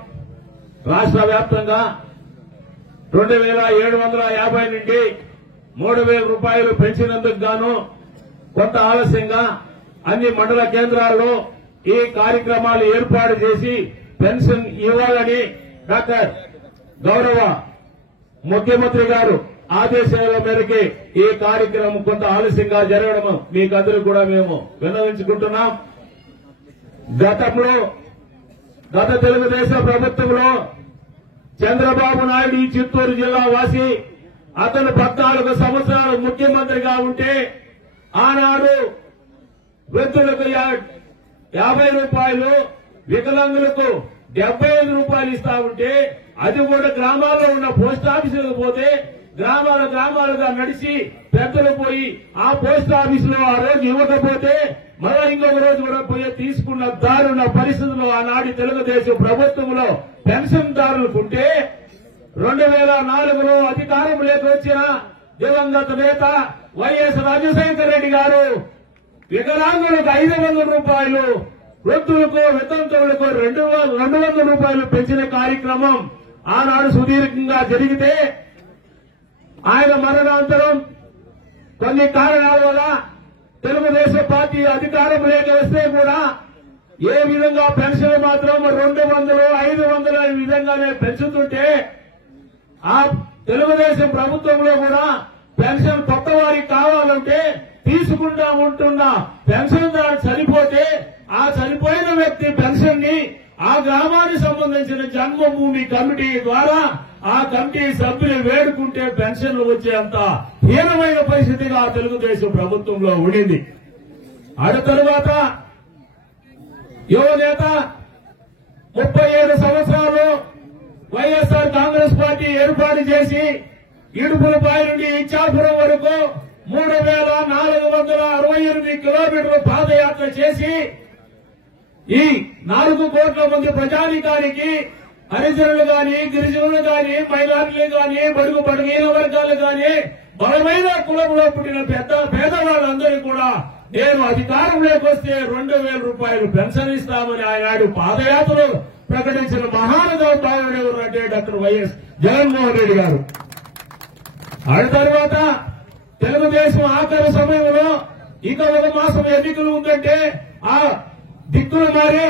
రాష్ట్ర వ్యాప్తంగా 2750 నుండి 3000 రూపాయలు పెంచినందుకు గాను కొంత ఆలస్యంగా అన్ని మండల కేంద్రాల్లో ఈ కార్యక్రమాలు ఏర్పాటు చేసి పెన్షన్ ఇవ్వాలని డాక్టర్ గౌరవ ముఖ్యమంత్రి గారు ఆదేశాల మేరకు ఈ కార్యక్రమం కొంత ఆలస్యంగా జరగడం మీకు అందరూ కూడా మేము విన్నవించుకుంటున్నాం. గత తెలుగుదేశం ప్రభుత్వంలో చంద్రబాబు నాయుడు ఈ చిత్తూరు జిల్లా వాసి, అతను 14 సంవత్సరాలు ముఖ్యమంత్రిగా ఉంటే ఆనాడు వృద్ధులకు 50 రూపాయలు, వికలాంగులకు 75 రూపాయలు ఇస్తా ఉంటే, అది కూడా గ్రామాల్లో ఉన్న పోస్టాఫీసులకు పోతే గ్రామాలుగా నడిచి పెద్దలు పోయి ఆ పోస్టాఫీసులో ఆ రోజు ఇవ్వకపోతే మళ్ళా ఇంకొక రోజు కూడా పోయి తీసుకున్న దారుణ పరిస్థితుల్లో ఆనాటి తెలుగుదేశం ప్రభుత్వంలో పెన్షన్దారులకుంటే 2004లో అధికారంలోకి వచ్చిన దివంగత నేత వైఎస్ రాజశేఖర రెడ్డి గారు వికలాంగులకు 500 రూపాయలు, వృద్ధులకు, వితంతువులకు 200 రూపాయలు పెంచిన కార్యక్రమం ఆనాడు సుదీర్ఘంగా జరిగితే, ఆయన మరణాంతరం కొన్ని కారణాల వల్ల తెలుగుదేశం పార్టీ అధికారంలోకి వస్తే కూడా ఏ విధంగా పెన్షన్ మాత్రం 200, 500 ఈ విధంగానే పెంచుతుంటే, ఆ తెలుగుదేశం ప్రభుత్వంలో కూడా పెన్షన్ కొత్త వారికి కావాలంటే తీసుకుంటా ఉంటున్న పెన్షన్దారు చనిపోతే ఆ చనిపోయిన వ్యక్తి పెన్షన్ ని ఆ గ్రామానికి సంబంధించిన జన్మభూమి కమిటీ ద్వారా ఆ కమిటీ సభ్యులు వేడుకుంటే పెన్షన్లు వచ్చేంత హీనమైన పరిస్థితిగా తెలుగుదేశం ప్రభుత్వంలో ఉండింది. ఆ తరువాత యువనేత 37 సంవత్సరాలు వైఎస్ఆర్ కాంగ్రెస్ పార్టీ ఏర్పాటు చేసి ఇడుపులపై నుండి ఇచ్చాపురం వరకు 3468 కిలోమీటర్లు పాదయాత్ర చేసి ఈ 4 కోట్ల మంది ప్రజానీకానికి హరిజనులు గాని, గిరిజనులు గాని, మైనారిటీలు గాని, బడుగు బడుగైన వర్గాలు గాని, బలమైన కులంలో పుట్టిన పేదవాళ్ళందరికీ కూడా నేను అధికారంలోకి వస్తే 2000 రూపాయలు పెన్షన్ ఇస్తామని ఆనాడు పాదయాత్రలో ప్రకటించిన మహానుభావుడు ఎవరంటే డాక్టర్ వైఎస్ జగన్మోహన్ రెడ్డి గారు. ఆ తర్వాత తెలుగుదేశం ఆఖరి సమయంలో ఇక 1 మాసం ఎన్నికలు ఉందంటే ఆ దిక్కులు మారి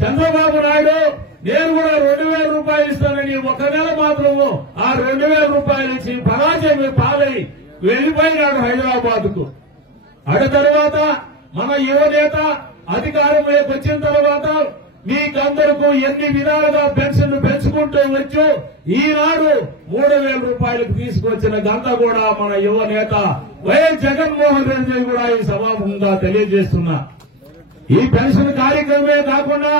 చంద్రబాబు నాయుడు నేను కూడా 2000 రూపాయలు ఇస్తానని 1 నెల మాత్రము ఆ 2000 రూపాయలు ఇచ్చి పరాజయం పాలై వెళ్లిపోయినాడు హైదరాబాద్ కు. ఆ తర్వాత మన యువనేత అధికారంలోకి వచ్చిన తర్వాత మీకందరికీ ఎన్ని విధాలుగా పెన్షన్ పెంచుకుంటూ వచ్చు ఈనాడు 3000 రూపాయలకు తీసుకొచ్చిన ఘనత కూడా మన యువనేత వైఎస్ జగన్మోహన్ రెడ్డి కూడా ఈ సభాముఖంగా తెలియజేస్తున్నా. ఈ పెన్షన్ కార్యక్రమమే కాకుండా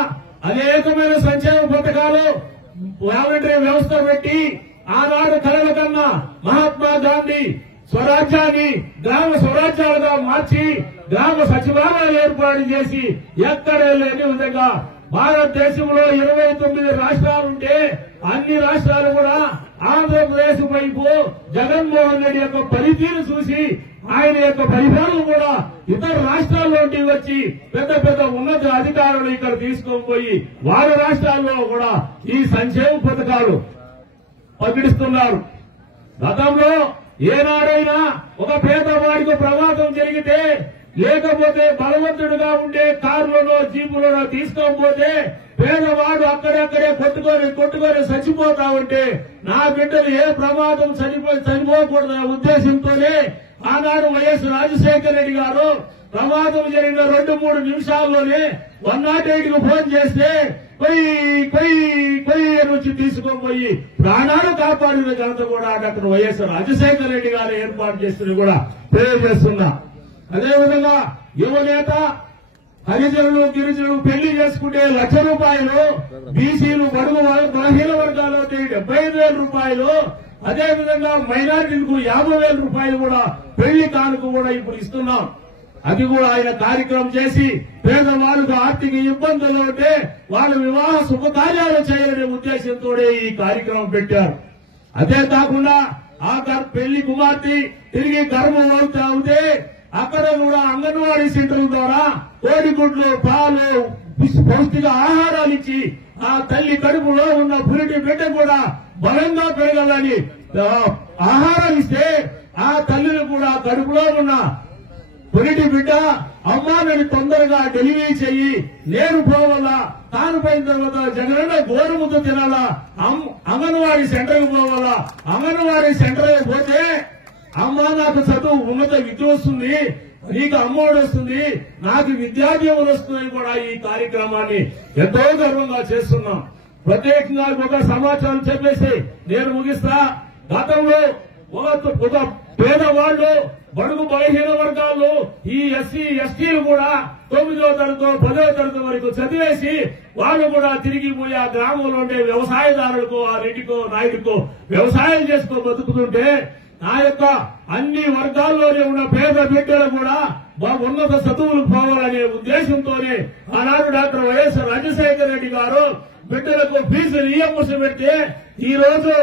అనేకమైన సంక్షేమ పథకాలు వాలంటరీ వ్యవస్థ పెట్టి ఆనాడు కలల కన్నా మహాత్మా గాంధీ స్వరాజ్యాన్ని గ్రామ స్వరాజ్యాలుగా మార్చి గ్రామ సచివాలయాలు ఏర్పాటు చేసి ఎక్కడే లేని విధంగా భారతదేశంలో 29 రాష్ట్రాలుంటే అన్ని రాష్ట్రాలు కూడా ఆంధ్రప్రదేశ్ వైపు జగన్మోహన్ రెడ్డి యొక్క పనితీరు చూసి ఆయన యొక్క పరిపాలన కూడా ఇతర రాష్ట్రాల్లోకి వచ్చి పెద్ద పెద్ద ఉన్నత అధికారులు ఇక్కడ తీసుకొని పోయి వారి రాష్ట్రాల్లో కూడా ఈ సంక్షేమ పథకాలు ప్రకటిస్తున్నారు. గతంలో ఏనాడైనా ఒక పేదవాడికి ప్రమాదం జరిగితే లేకపోతే బలవంతుడుగా ఉండే కారులోనో జీపులోనో తీసుకోకపోతే పేదవాడు అక్కడక్కడే కొట్టుకొని చచ్చిపోతా ఉంటే నా బిడ్డలు ఏ ప్రమాదం చనిపోకూడదనే ఉద్దేశంతోనే ఆనాడు వైఎస్ రాజశేఖర రెడ్డి గారు ప్రమాదం జరిగిన 2-3 నిమిషాల్లోనే 108కు ఫోన్ చేస్తే కొయ్యి వచ్చి తీసుకొని ప్రాణాలు కాపాడిన ఘనత కూడా డాక్టర్ వైఎస్ రాజశేఖర రెడ్డి గారు ఏర్పాటు చేస్తున్న కూడా తెలియజేస్తున్నా. అదేవిధంగా యువనేత హరిజనులు గిరిజనులు పెళ్లి చేసుకుంటే 1,00,000 రూపాయలు, బీసీలు బడుగు బలహీన వర్గాలు 75,000 రూపాయలు, అదేవిధంగా మైనారిటీలకు 50,000 రూపాయలు కూడా పెళ్లి కానుక కూడా ఇప్పుడు ఇస్తున్నాం. అది కూడా ఆయన కార్యక్రమం చేసి పేదవాళ్ళకు ఆర్థిక ఇబ్బందులు ఉంటే వాళ్ళ వివాహ శుభకార్యాలు చేయాలనే ఉద్దేశంతో ఈ కార్యక్రమం పెట్టారు. అదే కాకుండా ఆ పెళ్లి కుమార్తె తిరిగి గర్భం అవుతే అక్కడ కూడా అంగన్వాడీ సెంటర్ల ద్వారా కోడిగుడ్లు, పాలు, పౌష్టిక ఆహారాలు ఇచ్చి ఆ తల్లి కడుపులో ఉన్న పురిటి బిడ్డ కూడా బలంగా పెరగాలని ఆహారం ఇస్తే ఆ తల్లిని కూడా కడుపులో ఉన్న పురిటి బిడ్డ అమ్మా నేను తొందరగా డెలివరీ చెయ్యి, నేను పోవాలా, తాను పోయిన తర్వాత జగనన్న గోరుముద్ద తినాలా, అంగన్వాడీ సెంటర్కి పోవాలా, అంగన్వాడీ సెంటర్కి పోతే అమ్మా నాకు చదువు ఉన్నత విద్య వస్తుంది, నీకు అమ్మఒడి వస్తుంది, నాకు విద్యాదీవెనలు వస్తుందని కూడా ఈ కార్యక్రమాన్ని ఎంతో గర్వంగా చేస్తున్నాం. ప్రత్యేకంగా ఒక సమాచారం చెప్పేసి నేను ముగిస్తా. గతంలో ఒక పేదవాళ్లు బడుగు బలహీన వర్గాలు ఈ ఎస్సీ ఎస్టీలు కూడా 9వ తరగతి 10వ తరగతి వరకు చదివేసి వాళ్ళు కూడా తిరిగిపోయి ఆ గ్రామంలో ఉండే వ్యవసాయదారులకు ఆ రెడ్డికో నాయుడుకో వ్యవసాయం చేసుకో బతుకుతుంటే నా యొక్క అన్ని వర్గాల్లోనే ఉన్న పేద బిడ్డలు కూడా ఉన్నత చదువులకు పోవాలనే ఉద్దేశంతోనే ఆనాడు డాక్టర్ వైఎస్ రాజశేఖర రెడ్డి గారు బిడ్డలకు ఫీజు రియంబర్స్ పెడితే ఈ రోజు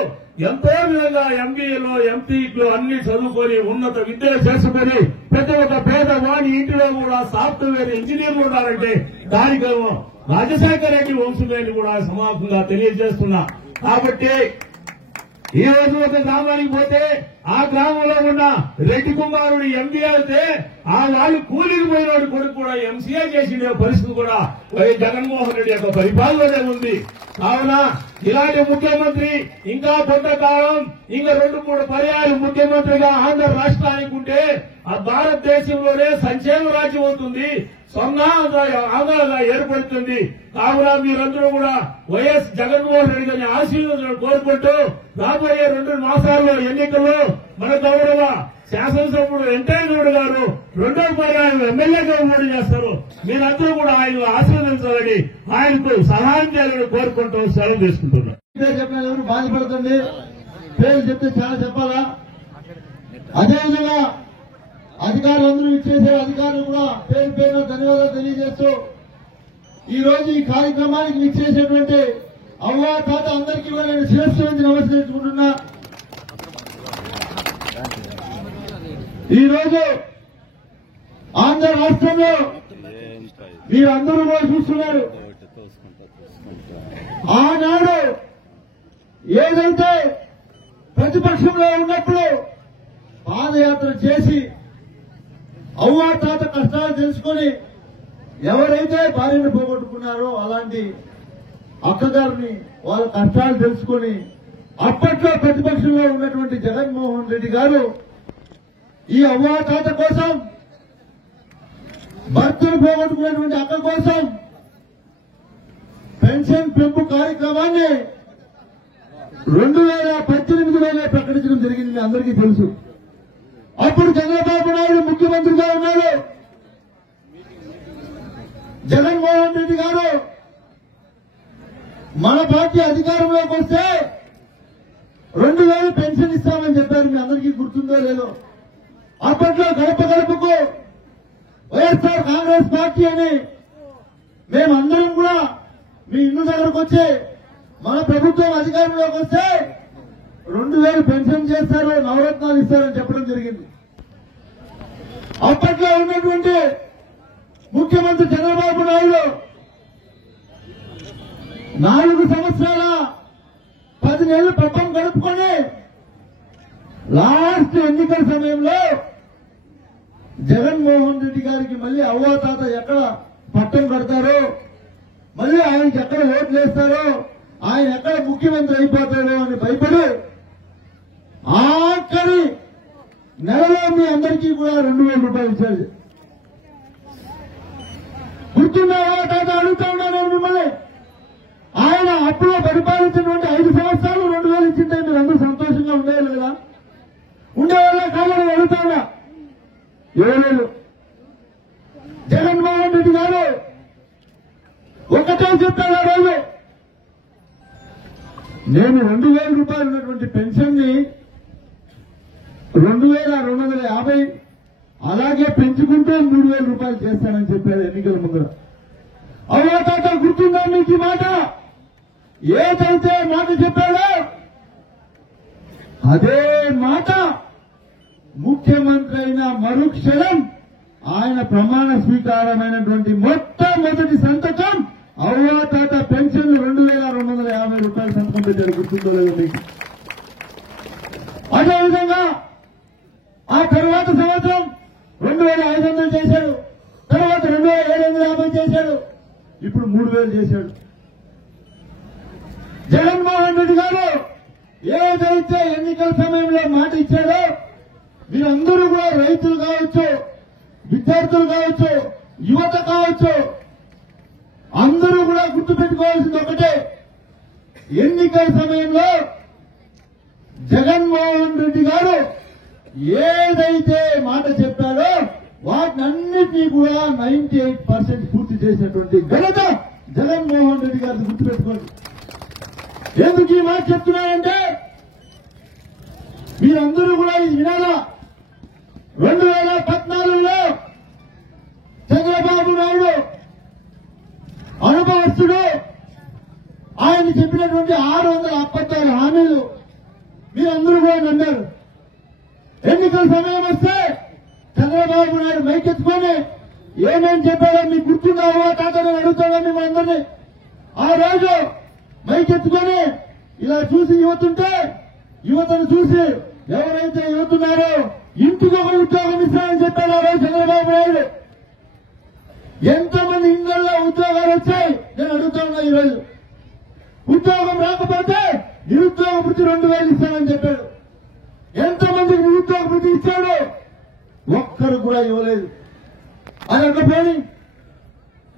ఎంతో విధంగా ఎంబీఏలో ఎంపీలో అన్ని చదువుకొని ఉన్నత విద్యలు చేసుకుని ప్రతి ఒక్క పేదవాడి ఇంటిలో కూడా సాఫ్ట్వేర్ ఇంజనీర్లు ఉన్నారంటే దానికి రాజశేఖర రెడ్డి వంశమేని కూడా సమాపంగా తెలియజేస్తున్నా. కాబట్టి ఈ రోజు ఒక గ్రామానికి పోతే ఆ గ్రామంలో ఉన్న రెడ్డి కుమారుడు ఎంపీ అయితే ఆ వాళ్ళు కూలికి పోయినోడు కొడుకు కూడా ఎంసీఏ చేసిన పరిస్థితి కూడా జగన్మోహన్ రెడ్డి యొక్క పరిపాలనలోనే ఉంది. కావున ఇలాంటి ముఖ్యమంత్రి ఇంకా కొంతకాలం ఇంకా 2-3 పర్యాలు ముఖ్యమంత్రిగా ఆంధ్ర రాష్ట్రానికి ఉంటే ఆ భారతదేశంలోనే సంక్షేమ రాజ్యం అవుతుంది, సొంత ఆంధ్రగా ఏర్పడుతుంది. కావున మీరందరూ కూడా వైఎస్ జగన్మోహన్ రెడ్డి గారిని ఆశీర్వదించాలని కోరుకుంటూ రాబోయే 2 మాసాల్లో ఎన్నికల్లో మన గౌరవ శాసనసభ్యుడు వెంకయ్యనాయుడు గారు 2వ పర్యాయం ఎమ్మెల్యేగా పోటీ చేస్తారు. మీరందరూ కూడా ఆయన ఆశీర్వదించాలని ఆయనకు సహాయం చేయాలని కోరుకుంటూ సెలవు తీసుకుంటున్నారు. చెప్పిన బాధపడుతుంది, పేరు చెప్తే చాలా చెప్పాలా. అదేవిధంగా అధికారులందరూ ఇచ్చేసే అధికారులు కూడా పేరు పేరున ధన్యవాదాలు తెలియజేస్తూ ఈ రోజు ఈ కార్యక్రమానికి ఇచ్చేసేటువంటి అవ్వ తాత అందరికీ కూడా నేను శ్రేష్టమైన నమస్కరించుకుంటున్నా. ఈ రోజు ఆంధ్ర రాష్ట్రంలో మీరందరూ కూడా చూస్తున్నారు. ఆనాడు ఏదైతే ప్రతిపక్షంలో ఉన్నప్పుడు పాదయాత్ర చేసి అవ్వ తాత కష్టాలు తెలుసుకొని ఎవరైతే భార్యను పోగొట్టుకున్నారో అలాంటి అక్కగారిని వాళ్ళ కష్టాలు తెలుసుకొని అప్పట్లో ప్రతిపక్షంలో ఉన్నటువంటి జగన్మోహన్ రెడ్డి గారు ఈ అవ్వ తాత కోసం, భర్తను పోగొట్టుకున్నటువంటి అక్క కోసం పెన్షన్ పెంపు కార్యక్రమాన్ని 2018లోనే ప్రకటించడం జరిగింది. మీ అందరికీ తెలుసు. అప్పుడు చంద్రబాబు నాయుడు ముఖ్యమంత్రిగా ఉన్నాడు. జగన్మోహన్ రెడ్డి గారు మన పార్టీ అధికారంలోకి వస్తే 2000 పెన్షన్ ఇస్తామని చెప్పారు. మీ అందరికీ గుర్తుందో లేదో. అప్పట్లో గడప గడపకు వైఎస్ఆర్ కాంగ్రెస్ పార్టీ అని మేమందరం కూడా మీ ఇల్లు దగ్గరకు వచ్చి మన ప్రభుత్వం అధికారంలోకి వస్తే 2000 పెన్షన్ చేస్తారు, నవరత్నాలు ఇస్తారని చెప్పడం జరిగింది. అప్పట్లో ఉన్నటువంటి ముఖ్యమంత్రి చంద్రబాబు నాయుడు 4 సంవత్సరాల 10 నెలలు పట్టం గడుపుకొని లాస్ట్ ఎన్నికల సమయంలో జగన్మోహన్ రెడ్డి గారికి మళ్లీ అవ్వ తాత ఎక్కడ పట్టం కడతారో, మళ్లీ ఆయనకి ఎక్కడ ఓట్లు వేస్తారో, ఆయన ఎక్కడ ముఖ్యమంత్రి అయిపోతారో అని భయపడి ఆఖరి నెలలో మీ అందరికీ కూడా 2000 రూపాయలు ఇచ్చారు. గుర్తున్న అవ్వ తాత అడుగుతా ఉన్నాను మిమ్మల్ని. ఆయన అప్పుడు పరిపాలించినటువంటి 5 సంవత్సరాలు 2000 ఇచ్చింటే మీరు అందరూ సంతోషంగా ఉండేవాళ్ళు కదా? ఉండేవాళ్ళ కాదని అడుగుతాడా? ఇవ్వలేదు. జగన్మోహన్ రెడ్డి గారు ఒకటే చెప్పాడు ఆ రోజు, నేను 2000 రూపాయలు ఉన్నటువంటి పెన్షన్ ని 2250 అలాగే పెంచుకుంటూ 3000 రూపాయలు చేస్తానని చెప్పాడు ఎన్నికల ముందర. అవ్వ తాత గుర్తుందా మీకు ఈ మాట? ఏదైతే మాట చెప్పాడో అదే మాట ముఖ్యమంత్రి అయిన మరుక్షణం ఆయన ప్రమాణ స్వీకారమైనటువంటి మొట్టమొదటి సంతకం అవ్వ తాత పెన్షన్ 2250 రూపాయలు సంతకం పెట్టారు. గుర్తుందో లేదో మీకు? అదేవిధంగా ఆ తర్వాత సంవత్సరం 2500 చేశాడు, తర్వాత 2750 చేశాడు, ఇప్పుడు 3000 చేశాడు. జగన్మోహన్ రెడ్డి గారు ఏదైతే ఎన్నికల సమయంలో మాట ఇచ్చాడో మీరందరూ కూడా రైతులు కావచ్చు, విద్యార్థులు కావచ్చు, యువత కావచ్చు, అందరూ కూడా గుర్తుపెట్టుకోవాల్సింది ఒకటే, ఎన్నికల సమయంలో జగన్మోహన్ రెడ్డి గారు ఏదైతే మాట చెప్పాడో వాటినన్నిటినీ కూడా 98% పూర్తి చేసినటువంటి ఘనత జగన్మోహన్ రెడ్డి గారిని గుర్తుపెట్టుకోండి. ఎందుకు ఈ మాట చెప్తున్నానంటే మీరందరూ కూడా ఇది వినాలా. 2014లో చంద్రబాబు నాయుడు అనుభవస్తుడు, ఆయన చెప్పినటువంటి 676 హామీలు మీరందరూ కూడా నమ్మారు. ఎన్నికల సమయం వస్తే చంద్రబాబు నాయుడు మైకెత్తుకొని ఏమేం చెప్పాడో మీకు గుర్తున్నావో తాతని అడుగుతాడో మేము అందరినీ. ఆ రోజు మైకెత్తుకొని ఇలా చూసి యువతుంటే యువతను చూసి ఎవరైతే యువతున్నారో ఇంటికి ఒక ఉద్యోగం ఇస్తామని చెప్పారు ఆ రోజు చంద్రబాబు నాయుడు. ఎంతమంది ఇళ్లలో ఉద్యోగాలు వచ్చాయి నేను అడుగుతా ఉన్నా. ఈరోజు ఉద్యోగం రాకపోతే నిరుద్యోగ వృత్తి 2000 ఇస్తామని చెప్పాడు. ఎంతమందికి నిరుద్యోగ వృత్తి ఇచ్చాడు? ఒక్కరు కూడా ఇవ్వలేదు. అది ఒక పోనీ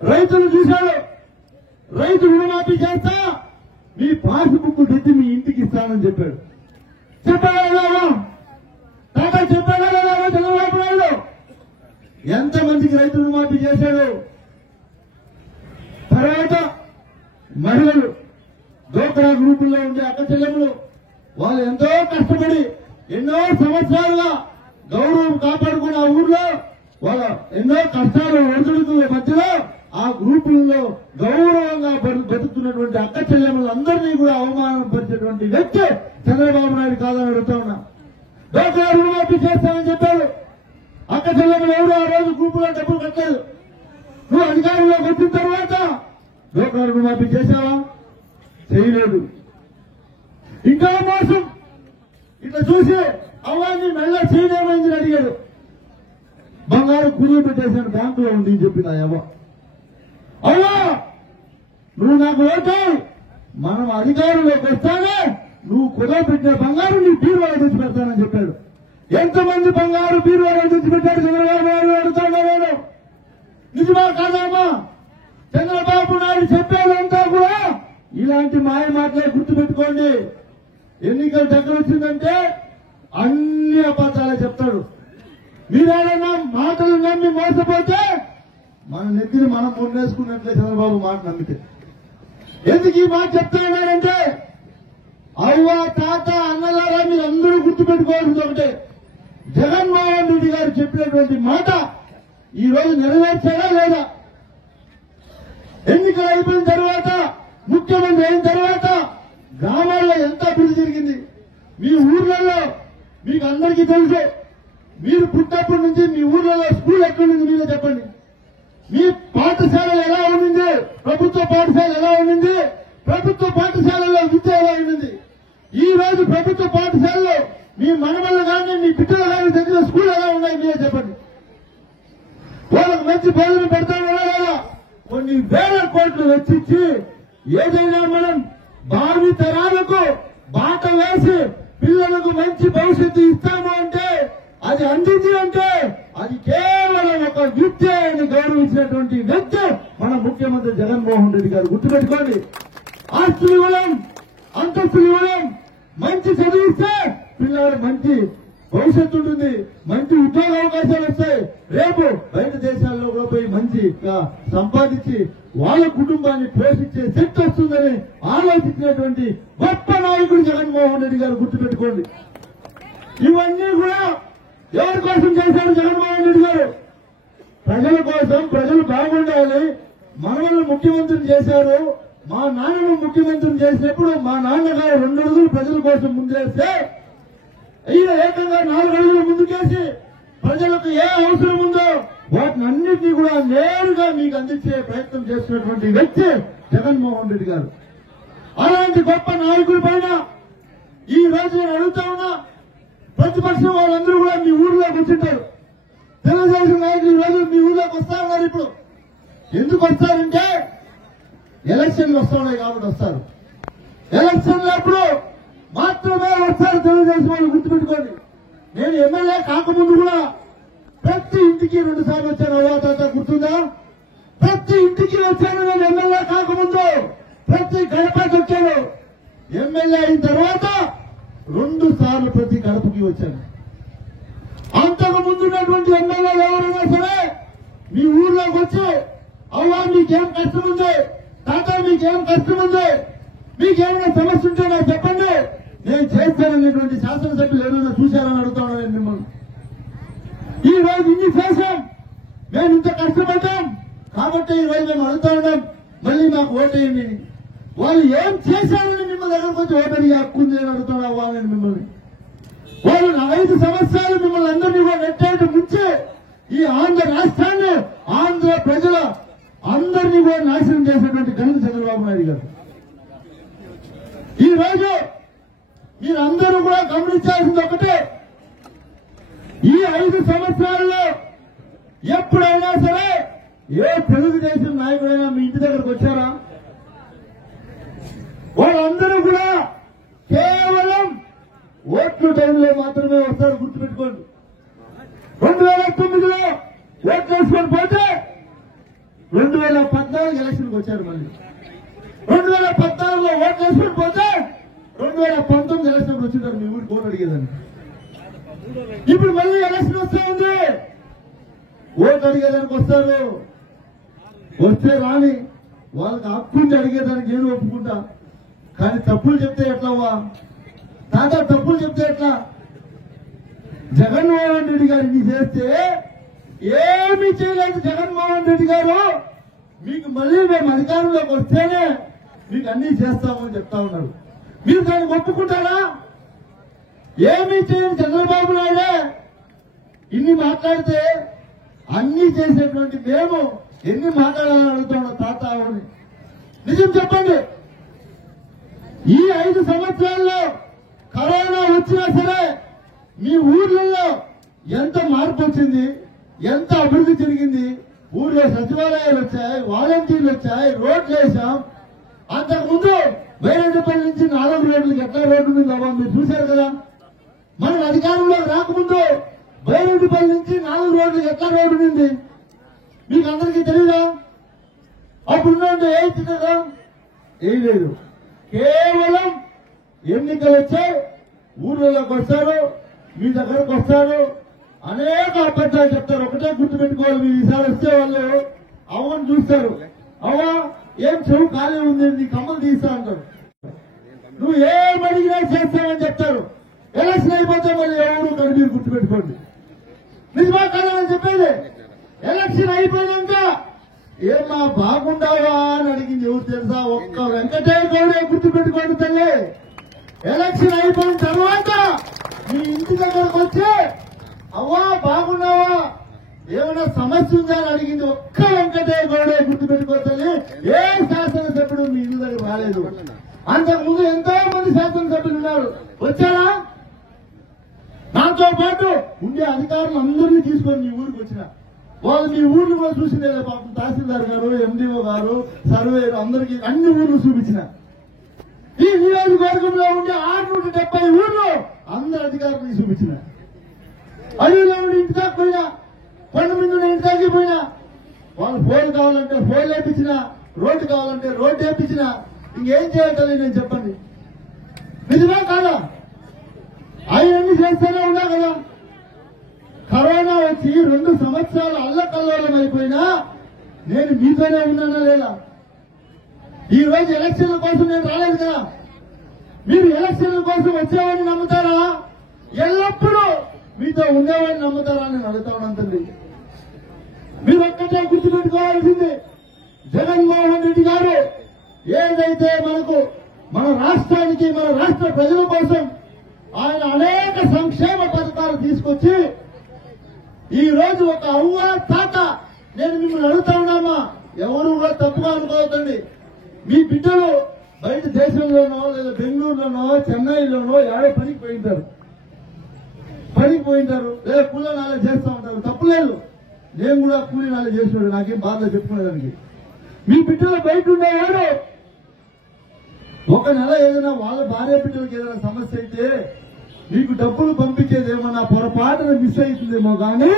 రైతులు చూశాడు. రైతు రుణమాఫీ చేస్తా మీ పాస్బుక్ తెచ్చి మీ ఇంటికి ఇస్తానని చెప్పాడు. చెప్పాడా టాటా చెప్పాడా చంద్రబాబు నాయుడు? ఎంతమందికి రైతు రుణమాఫీ చేశాడు? తర్వాత మహిళలు డోక్రా గ్రూపుల్లో ఉండే అక్క చెల్లెములు వాళ్ళు ఎంతో కష్టపడి ఎన్నో సంవత్సరాలుగా గౌరవం కాపాడుకున్న ఆ ఊర్లో వాళ్ళ ఎన్నో కష్టాలు ఒడిదుడుకుల మధ్యలో ఆ గ్రూపులలో గౌరవంగా బతుకుతున్నటువంటి అక్క చెల్లెములందరినీ కూడా అవమానం పరిచేటువంటి వ్యక్తి చంద్రబాబు నాయుడు కాదని అడుగుతా ఉన్నా. డోక్రా రుణమాఫీ చేస్తానని చెప్పారు. అక్క చెల్లెములు ఎవరు ఆ రోజు గ్రూపులో డబ్బులు కట్టలేదు. నువ్వు అధికారంలోకి వచ్చిన తర్వాత డోక్రా రుణమాఫీ చేశావా? చేయలేదు. ఇంకా మోసం ఇట్లా చూసి అవ్వాన్ని మెల్ల చేయలేమైంది అడిగాడు. బంగారు కుదురు పెట్టేసాను బ్యాంకులో ఉంది అని చెప్పింది ఆ అవ్వ. అవ్వా నువ్వు నాకు ఓటు మనం అధికారంలోకి వస్తానే నువ్వు కుదవ పెట్టిన బంగారు నీ బీరువాలో తెచ్చి పెడతానని చెప్పాడు. ఎంతమంది బంగారు బీరువాలో తెచ్చి పెట్టాడు చంద్రబాబు నాయుడు అడుగుతాను నేను. నిజమా కాదమ్మా? చంద్రబాబు నాయుడు చెప్పేదంతా కూడా ఇలాంటి మాయ మాటలే గుర్తుపెట్టుకోండి. ఎన్నికల దగ్గర వచ్చిందంటే అన్ని అబద్ధాలే చెప్తాడు. మీరేదైనా మాటలు నమ్మి మోసపోతే మన నెత్తిని మనం మొన్నేసుకున్నట్లే చంద్రబాబు మాట నమ్మితే. ఎందుకు ఈ మాట చెప్తా ఉన్నారంటే అవ్వ తాత అన్నలారా మీరందరూ గుర్తుపెట్టుకోవాల్సింది ఒకటే, జగన్మోహన్ రెడ్డి గారు చెప్పినటువంటి మాట ఈ రోజు నెరవేర్చారా లేదా? ఎన్నికలు అయిపోయిన తర్వాత ముఖ్యమంత్రి అయిన తర్వాత గ్రామాల్లో ఎంత అభివృద్ధి జరిగింది? మీ ఊర్లలో మీకు అందరికీ తెలుసు. మీరు పుట్టినప్పటి నుంచి మీ ఊర్లలో స్కూల్ ఎక్కడుంది మీరే చెప్పండి. మీ పాఠశాల ఎలా ఉండింది? ప్రభుత్వ పాఠశాల ఎలా ఉండింది? ప్రభుత్వ పాఠశాలలో విద్య ఎలా ఉండింది? ఈ రోజు ప్రభుత్వ పాఠశాలలో మీ మనవళ్ళు కానీ మీ బిడ్డలు కానీ దగ్గర స్కూల్ ఎలా ఉన్నాయి మీరే చెప్పండి. వాళ్ళకు మంచి భోజనం పెడతాం లేదా? కొన్ని వేల కోట్లు వెచ్చించి ఏదైనా మనం భావి తరాలకు బాట వేసి పిల్లలకు మంచి భవిష్యత్తు ఇస్తాము అంటే అది అందింది అంటే అది కేవలం ఒక విద్యని గౌరవించినటువంటి వ్యక్తి మన ముఖ్యమంత్రి జగన్మోహన్ రెడ్డి గారు. గుర్తుపెట్టుకోండి. ఆస్తులు ఇవ్వడం, అంతస్తులు ఇవ్వడం, మంచి చదివిస్తే పిల్లలు మంచి భవిష్యత్తు ఉంటుంది, మంచి ఉద్యోగ అవకాశాలు వస్తాయి. రేపు బయట దేశాల్లో కూడా పోయి మంచి సంపాదించి వాళ్ళ కుటుంబాన్ని పోషించే శక్తి వస్తుందని ఆలోచించినటువంటి గొప్ప నాయకుడు జగన్మోహన్ రెడ్డి గారు. గుర్తుపెట్టుకోండి. ఇవన్నీ కూడా ఎవరి కోసం చేశారు జగన్మోహన్ రెడ్డి గారు? ప్రజల కోసం. ప్రజలు బాగుండాలి. మనల్ని ముఖ్యమంత్రిని చేశారు. మా నాన్నను ముఖ్యమంత్రిని చేసినప్పుడు మా నాన్నగారు 2 అడుగులు ప్రజల కోసం ముందేస్తే ఈయన ఏకంగా 4 అడుగులు ముందుకేసి ప్రజలకు ఏ అవసరం ఉందో వాటిని అన్నింటినీ కూడా నేరుగా మీకు అందించే ప్రయత్నం చేస్తున్నటువంటి వ్యక్తి జగన్మోహన్ రెడ్డి గారు. అలాంటి గొప్ప నాయకుడి పైన ఈ రోజు నేను అడుగుతా ఉన్నా, ప్రతిపక్షం వాళ్ళందరూ కూడా మీ ఊర్లోకి వచ్చింటారు. తెలుగుదేశం నాయకులు ఈ రోజు మీ ఊర్లోకి వస్తా ఉన్నారు. ఇప్పుడు ఎందుకు వస్తారంటే ఎలక్షన్లు వస్తా ఉన్నాయి కాబట్టి వస్తారు. ఎలక్షన్లప్పుడు మాత్రమే వస్తారు తెలుగుదేశం వాళ్ళు. గుర్తుపెట్టుకోండి. నేను ఎమ్మెల్యే కాకముందు కూడా ప్రతి ఇంటికి 2 సార్లు వచ్చాను. అవ్వాత గుర్తుందా? ప్రతి ఇంటికి వచ్చాను నేను ఎమ్మెల్యే కాకముందు. ప్రతి గడపకి వచ్చాను. ఎమ్మెల్యే అయిన తర్వాత 2 సార్లు ప్రతి గడపకి వచ్చాను. అంతకు ముందున్నటువంటి ఎమ్మెల్యేలు ఎవరైనా సరే మీ ఊర్లోకి వచ్చి అవ్వా మీకేం కష్టం ఉంది, తాత మీకేం కష్టం ఉంది, మీకేమైనా సమస్య ఉంటే నాకు చెప్పండి, నేను చేస్తాననేటువంటి శాసనసభ్యులు ఏమైనా చూశారని అడుగుతాను నేను మిమ్మల్ని. ఈ రోజు ఇన్ని చేశాం, మేము ఇంత కష్టపడ్డాం కాబట్టి ఈ రోజు మేము అడుగుతా ఉన్నాం మళ్ళీ మాకు ఓటేయండి. వాళ్ళు ఏం చేశారని మిమ్మల్ని దగ్గరకు వచ్చి ఓటని హక్కుంది అని అడుగుతాను అవ్వాలని మిమ్మల్ని. వాళ్ళు 5 సంవత్సరాలు మిమ్మల్ని అందరినీ కూడా నెట్టేట ముంచి ఈ ఆంధ్ర రాష్ట్రాన్ని, ఆంధ్ర ప్రజల అందరినీ కూడా నాశనం చేసినటువంటి ఘనత చంద్రబాబు నాయుడు గారు. ఈ రోజు మీరందరూ కూడా గమనించాల్సింది ఒకటే, ఈ 5 సంవత్సరాల్లో ఎప్పుడైనా సరే ఏ తెలుగుదేశం నాయకుడైనా మీ ఇంటి దగ్గరకు వచ్చారా? వాళ్ళందరూ కూడా కేవలం ఓట్లు టైంలో మాత్రమే వస్తారు, గుర్తుపెట్టుకోండి. 2009లో ఓట్లు వేసుకొని పోతే 2014 ఎలక్షన్కి వచ్చారు. మళ్ళీ 2014లో ఓట్లు వేసుకొని పోతే 2019 ఎలక్షన్కి వచ్చింటారు. మీ ఊరికి ఓటు అడిగేదాన్ని. ఇప్పుడు మళ్ళీ ఎలక్షన్ వస్తా ఉంది, ఓటు అడిగేదానికి వస్తారు. వస్తే రాని వాళ్ళకి హక్కుండి అడిగేదానికి నేను ఒప్పుకుంటా. కానీ తప్పులు చెప్తే ఎట్లవ్వా తాత? తప్పులు చెప్తే ఎట్లా? జగన్మోహన్ రెడ్డి గారు ఇన్ని చేస్తే ఏమీ చేయలేదు జగన్మోహన్ రెడ్డి గారు. మీకు మళ్ళీ మేము అధికారంలోకి వస్తేనే మీకు అన్ని చేస్తామని చెప్తా ఉన్నారు. మీరు దాన్ని ఒప్పుకుంటారా? ఏమీ చేయని చంద్రబాబు నాయుడే ఇన్ని మాట్లాడితే అన్ని చేసేటువంటి మేము ఎన్ని మాట్లాడాలని అడుగుతున్నాం తాత అని. నిజం చెప్పండి, ఈ 5 సంవత్సరాల్లో కరోనా వచ్చినా సరే మీ ఊర్లలో ఎంత మార్పు వచ్చింది, ఎంత అభివృద్ధి జరిగింది? ఊర్లో సచివాలయాలు వచ్చాయి, వాలంటీర్లు వచ్చాయి, రోడ్లు వేశాం. అంతకుముందు బైరెడ్డిపల్లి నుంచి 4 రోడ్లకి ఎట్లా రోడ్డు మీద అవ్వ మీరు చూశారు కదా. మనం అధికారంలోకి రాకముందు బైరెడ్డిపల్లి నుంచి 4 రోడ్లకి ఎట్లా రోడ్డు ఉంది మీకు అందరికీ తెలియదా? అప్పుడు ఏది కదా వేయలేదు. కేవలం ఎన్నికలు వచ్చాయి, ఊర్లలోకి వస్తారు, మీ దగ్గరకు వస్తారు, అనేక అబద్ధాలు చెప్తారు. ఒకటే గుర్తుపెట్టుకోవాలి, మీరు ఈసారి వస్తే వాళ్ళు అవ్వని చూస్తారు. అవ్వ ఏం చెవు ఖాళీ ఉంది, నీ కమ్మలు తీస్తా అంటారు. నువ్వు ఏం అడిగినా చేస్తావని చెప్తారు. ఎలక్షన్ అయిపోతే మళ్ళీ ఎవరు కానీ మీరు గుర్తుపెట్టుకోండి. నిజమా కాదని చెప్పేది. ఎలక్షన్ అయిపోయినాక ఏమా బాగుండావా అని అడిగింది ఎవరు తెలుసా? ఒక్క వెంకటేశ్వర గౌడే గుర్తుపెట్టుకోండి తల్లి. ఎలక్షన్ అయిపోయిన తర్వాత మీ ఇంటి దగ్గరకు వచ్చి అవ్వా బాగున్నావా, ఏమైనా సమస్య ఉందా అని అడిగింది ఒక్క వెంకటేశ్వర గౌడే గుర్తుపెట్టుకో తల్లి. ఏ శాసనసభ్యుడు మీ ఇంటి దగ్గర రాలేదు. అంతకుముందు ఎంతో మంది శాసనసభ్యులు ఉన్నారు, వచ్చారా? నాతో పాటు ఉండే అధికారులు అందరినీ తీసుకొని మీ ఊరికి వచ్చిన వాళ్ళు మీ ఊర్లు కూడా చూసిందే. పాపం తహసీల్దార్ గారు, ఎండిఓ గారు, సర్వేయర్ అందరికీ అన్ని ఊర్లు చూపించిన. ఈ నియోజకవర్గంలో ఉండే 670 ఊర్లు అందరు అధికారులు చూపించిన. అడవిలో ఉండి ఇంటి దాకా పోయినా, కొండ మీద ఇంటి దాకా పోయినా, వాళ్ళు ఫోన్ కావాలంటే ఫోన్ వేయించిన, రోడ్డు కావాలంటే రోడ్డు వేయించిన. ఇంకేం చేయాలి నేను చెప్పండి. నిజమా కాదా? అవన్నీ చేస్తూనే ఉన్నా కదా. కరోనా వచ్చి 2 సంవత్సరాలు అల్లకల్లోలం అయిపోయినా నేను మీతోనే ఉన్నానా లేదా? ఈ రోజు ఎలక్షన్ల కోసం నేను రాలేదు కదా. మీరు ఎలక్షన్ల కోసం వచ్చేవాడిని నమ్ముతారా? ఎల్లప్పుడూ మీతో ఉండేవాడిని నమ్ముతారా అని నేను అడుగుతా ఉన్నాను. మీరు ఒక్కటే గుర్తుపెట్టుకోవాల్సింది, జగన్మోహన్ రెడ్డి గారు ఏదైతే మనకు మన రాష్ట్రానికి మన రాష్ట్ర ప్రజల కోసం ఆయన అనేక సంక్షేమ పథకాలు తీసుకొచ్చి ఈ రోజు ఒక అవ్వ తాత నేను మిమ్మల్ని అడుగుతా ఉన్నామా, ఎవరు కూడా తప్పుగా అనుకోవద్దండి. మీ బిడ్డలు బయట దేశంలోనో లేదా బెంగళూరులోనో చెన్నైలోనో ఏడే పనికి పోయింటారు లేదా కూలీ నాలే చేస్తా ఉంటారు. తప్పులేదు, నేను కూడా కూలీ నాలే చేసినాడు, నాకేం బాధ చెప్పుకునేదానికి. మీ బిడ్డలు బయట ఉండేవాడు ఒక నెల ఏదైనా వాళ్ళ భార్య బిడ్డలకి ఏదైనా సమస్య అయితే మీకు డబ్బులు పంపించేది ఏమన్నా పొరపాటున మిస్ అవుతుందేమో కానీ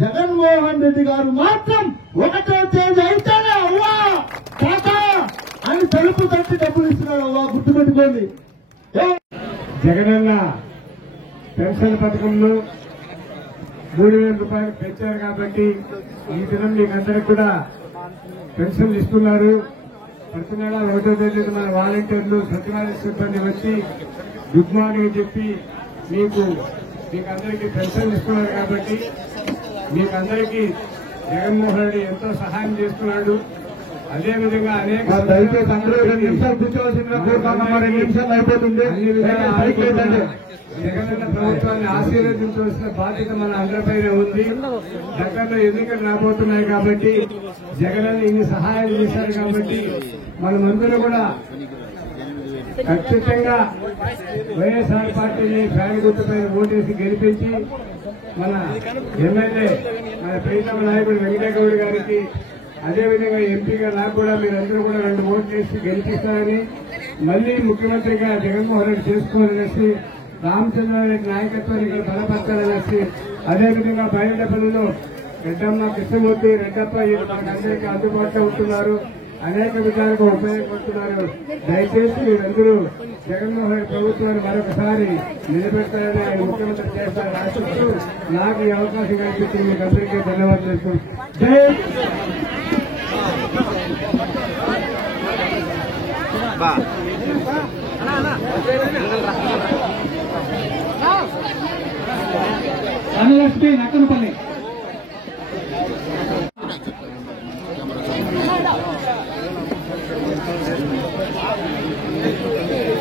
జగన్మోహన్ రెడ్డి గారు మాత్రం 1వ తేదీ అయితేనే అవ్వా తాత అని తలుపు తట్టి డబ్బులు ఇస్తున్నాడు. అవ్వా గుర్తుపెట్టుకోండి. జగనన్న పెన్షన్ పథకంలో 3,000 రూపాయలు పెంచారు కాబట్టి ఈ దినం మీకు అందరికి కూడా పెన్షన్లు ఇస్తున్నారు. ప్రతి నెల 1వ తేదీ మన వాలంటీర్లు సచివాలయ సిబ్బంది వచ్చి గుడ్ మార్నింగ్ చెప్పి మీకు అందరికీ పెన్షన్ ఇస్తున్నారు కాబట్టి మీకు అందరికీ జగన్మోహన్ రెడ్డి ఎంతో సహాయం చేస్తున్నాడు. అదేవిధంగా అనేక దయచేసి అందరూ 2 నిమిషాలు కూర్చోవలసిందిగా కోరుతున్నాం. 2 నిమిషాలు అయిపోతుంది. జగనన్న ప్రభుత్వాన్ని ఆశీర్వదించవలసిన బాధ్యత మన అందరిపైనే ఉంది. దగ్గరలో ఎన్నికలు రాబోతున్నాయి కాబట్టి జగనన్న ఇన్ని సహాయాలు చేశారు కాబట్టి మనమందరూ కూడా ఖచ్చితంగా వైఎస్ఆర్ పార్టీని ఫ్యాన్ గుర్తుపై ఓటేసి గెలిపించి మన ఎమ్మెల్యే మన ప్రీతమ నాయకుడు వెంకటగౌడ్ గారికి అదేవిధంగా ఎంపీగా నాకు కూడా మీరందరూ కూడా 2 ఓట్లు వేసి గెలిపిస్తారని మళ్లీ ముఖ్యమంత్రిగా జగన్మోహన్ రెడ్డి చేసుకోవాలనేసి రామచంద్రారెడ్డి నాయకత్వాన్ని ఇక్కడ బలపరచాలనేసి అదేవిధంగా బయలుదేపల్లిలో రెడ్డమ్మ కృష్ణమూర్తి రెడ్డప్ప మనకందరికీ అందుబాటులో ఉంటున్నారు. అనేక విధాలుగా ఉపయోగపడుతున్నారు. దయచేసి మీరందరూ జగన్మోహన్ రెడ్డి ప్రభుత్వాన్ని మరొకసారి నిలబెడతారని ఆయన ముఖ్యమంత్రి చేస్తారని ఆశిస్తూ నాకు ఈ అవకాశం కల్పించి మీకు అందరికీ ధన్యవాదాలు తెలుపుతున్నాను. జై ధనలక్ష్మి నక్కనపల్లి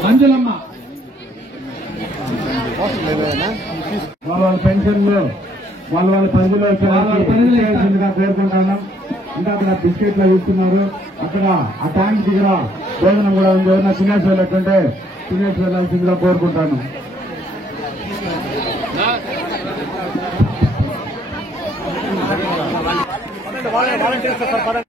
మంజులమ్మ వాళ్ళ పెన్షన్లు వాళ్ళ పరిధిలో చేయాల్సిందిగా కోరుకుంటాను. ఇంకా అక్కడ బిస్కెట్లు ఇస్తున్నారు. అక్కడ ఆ ట్యాంక్ దగ్గర భోజనం కూడా ఉంది. ఎవరైనా తినేసి వెళ్ళకుంటే తినేసి వెళ్లాల్సిందిగా కోరుకుంటాను. వాలంటీర్స్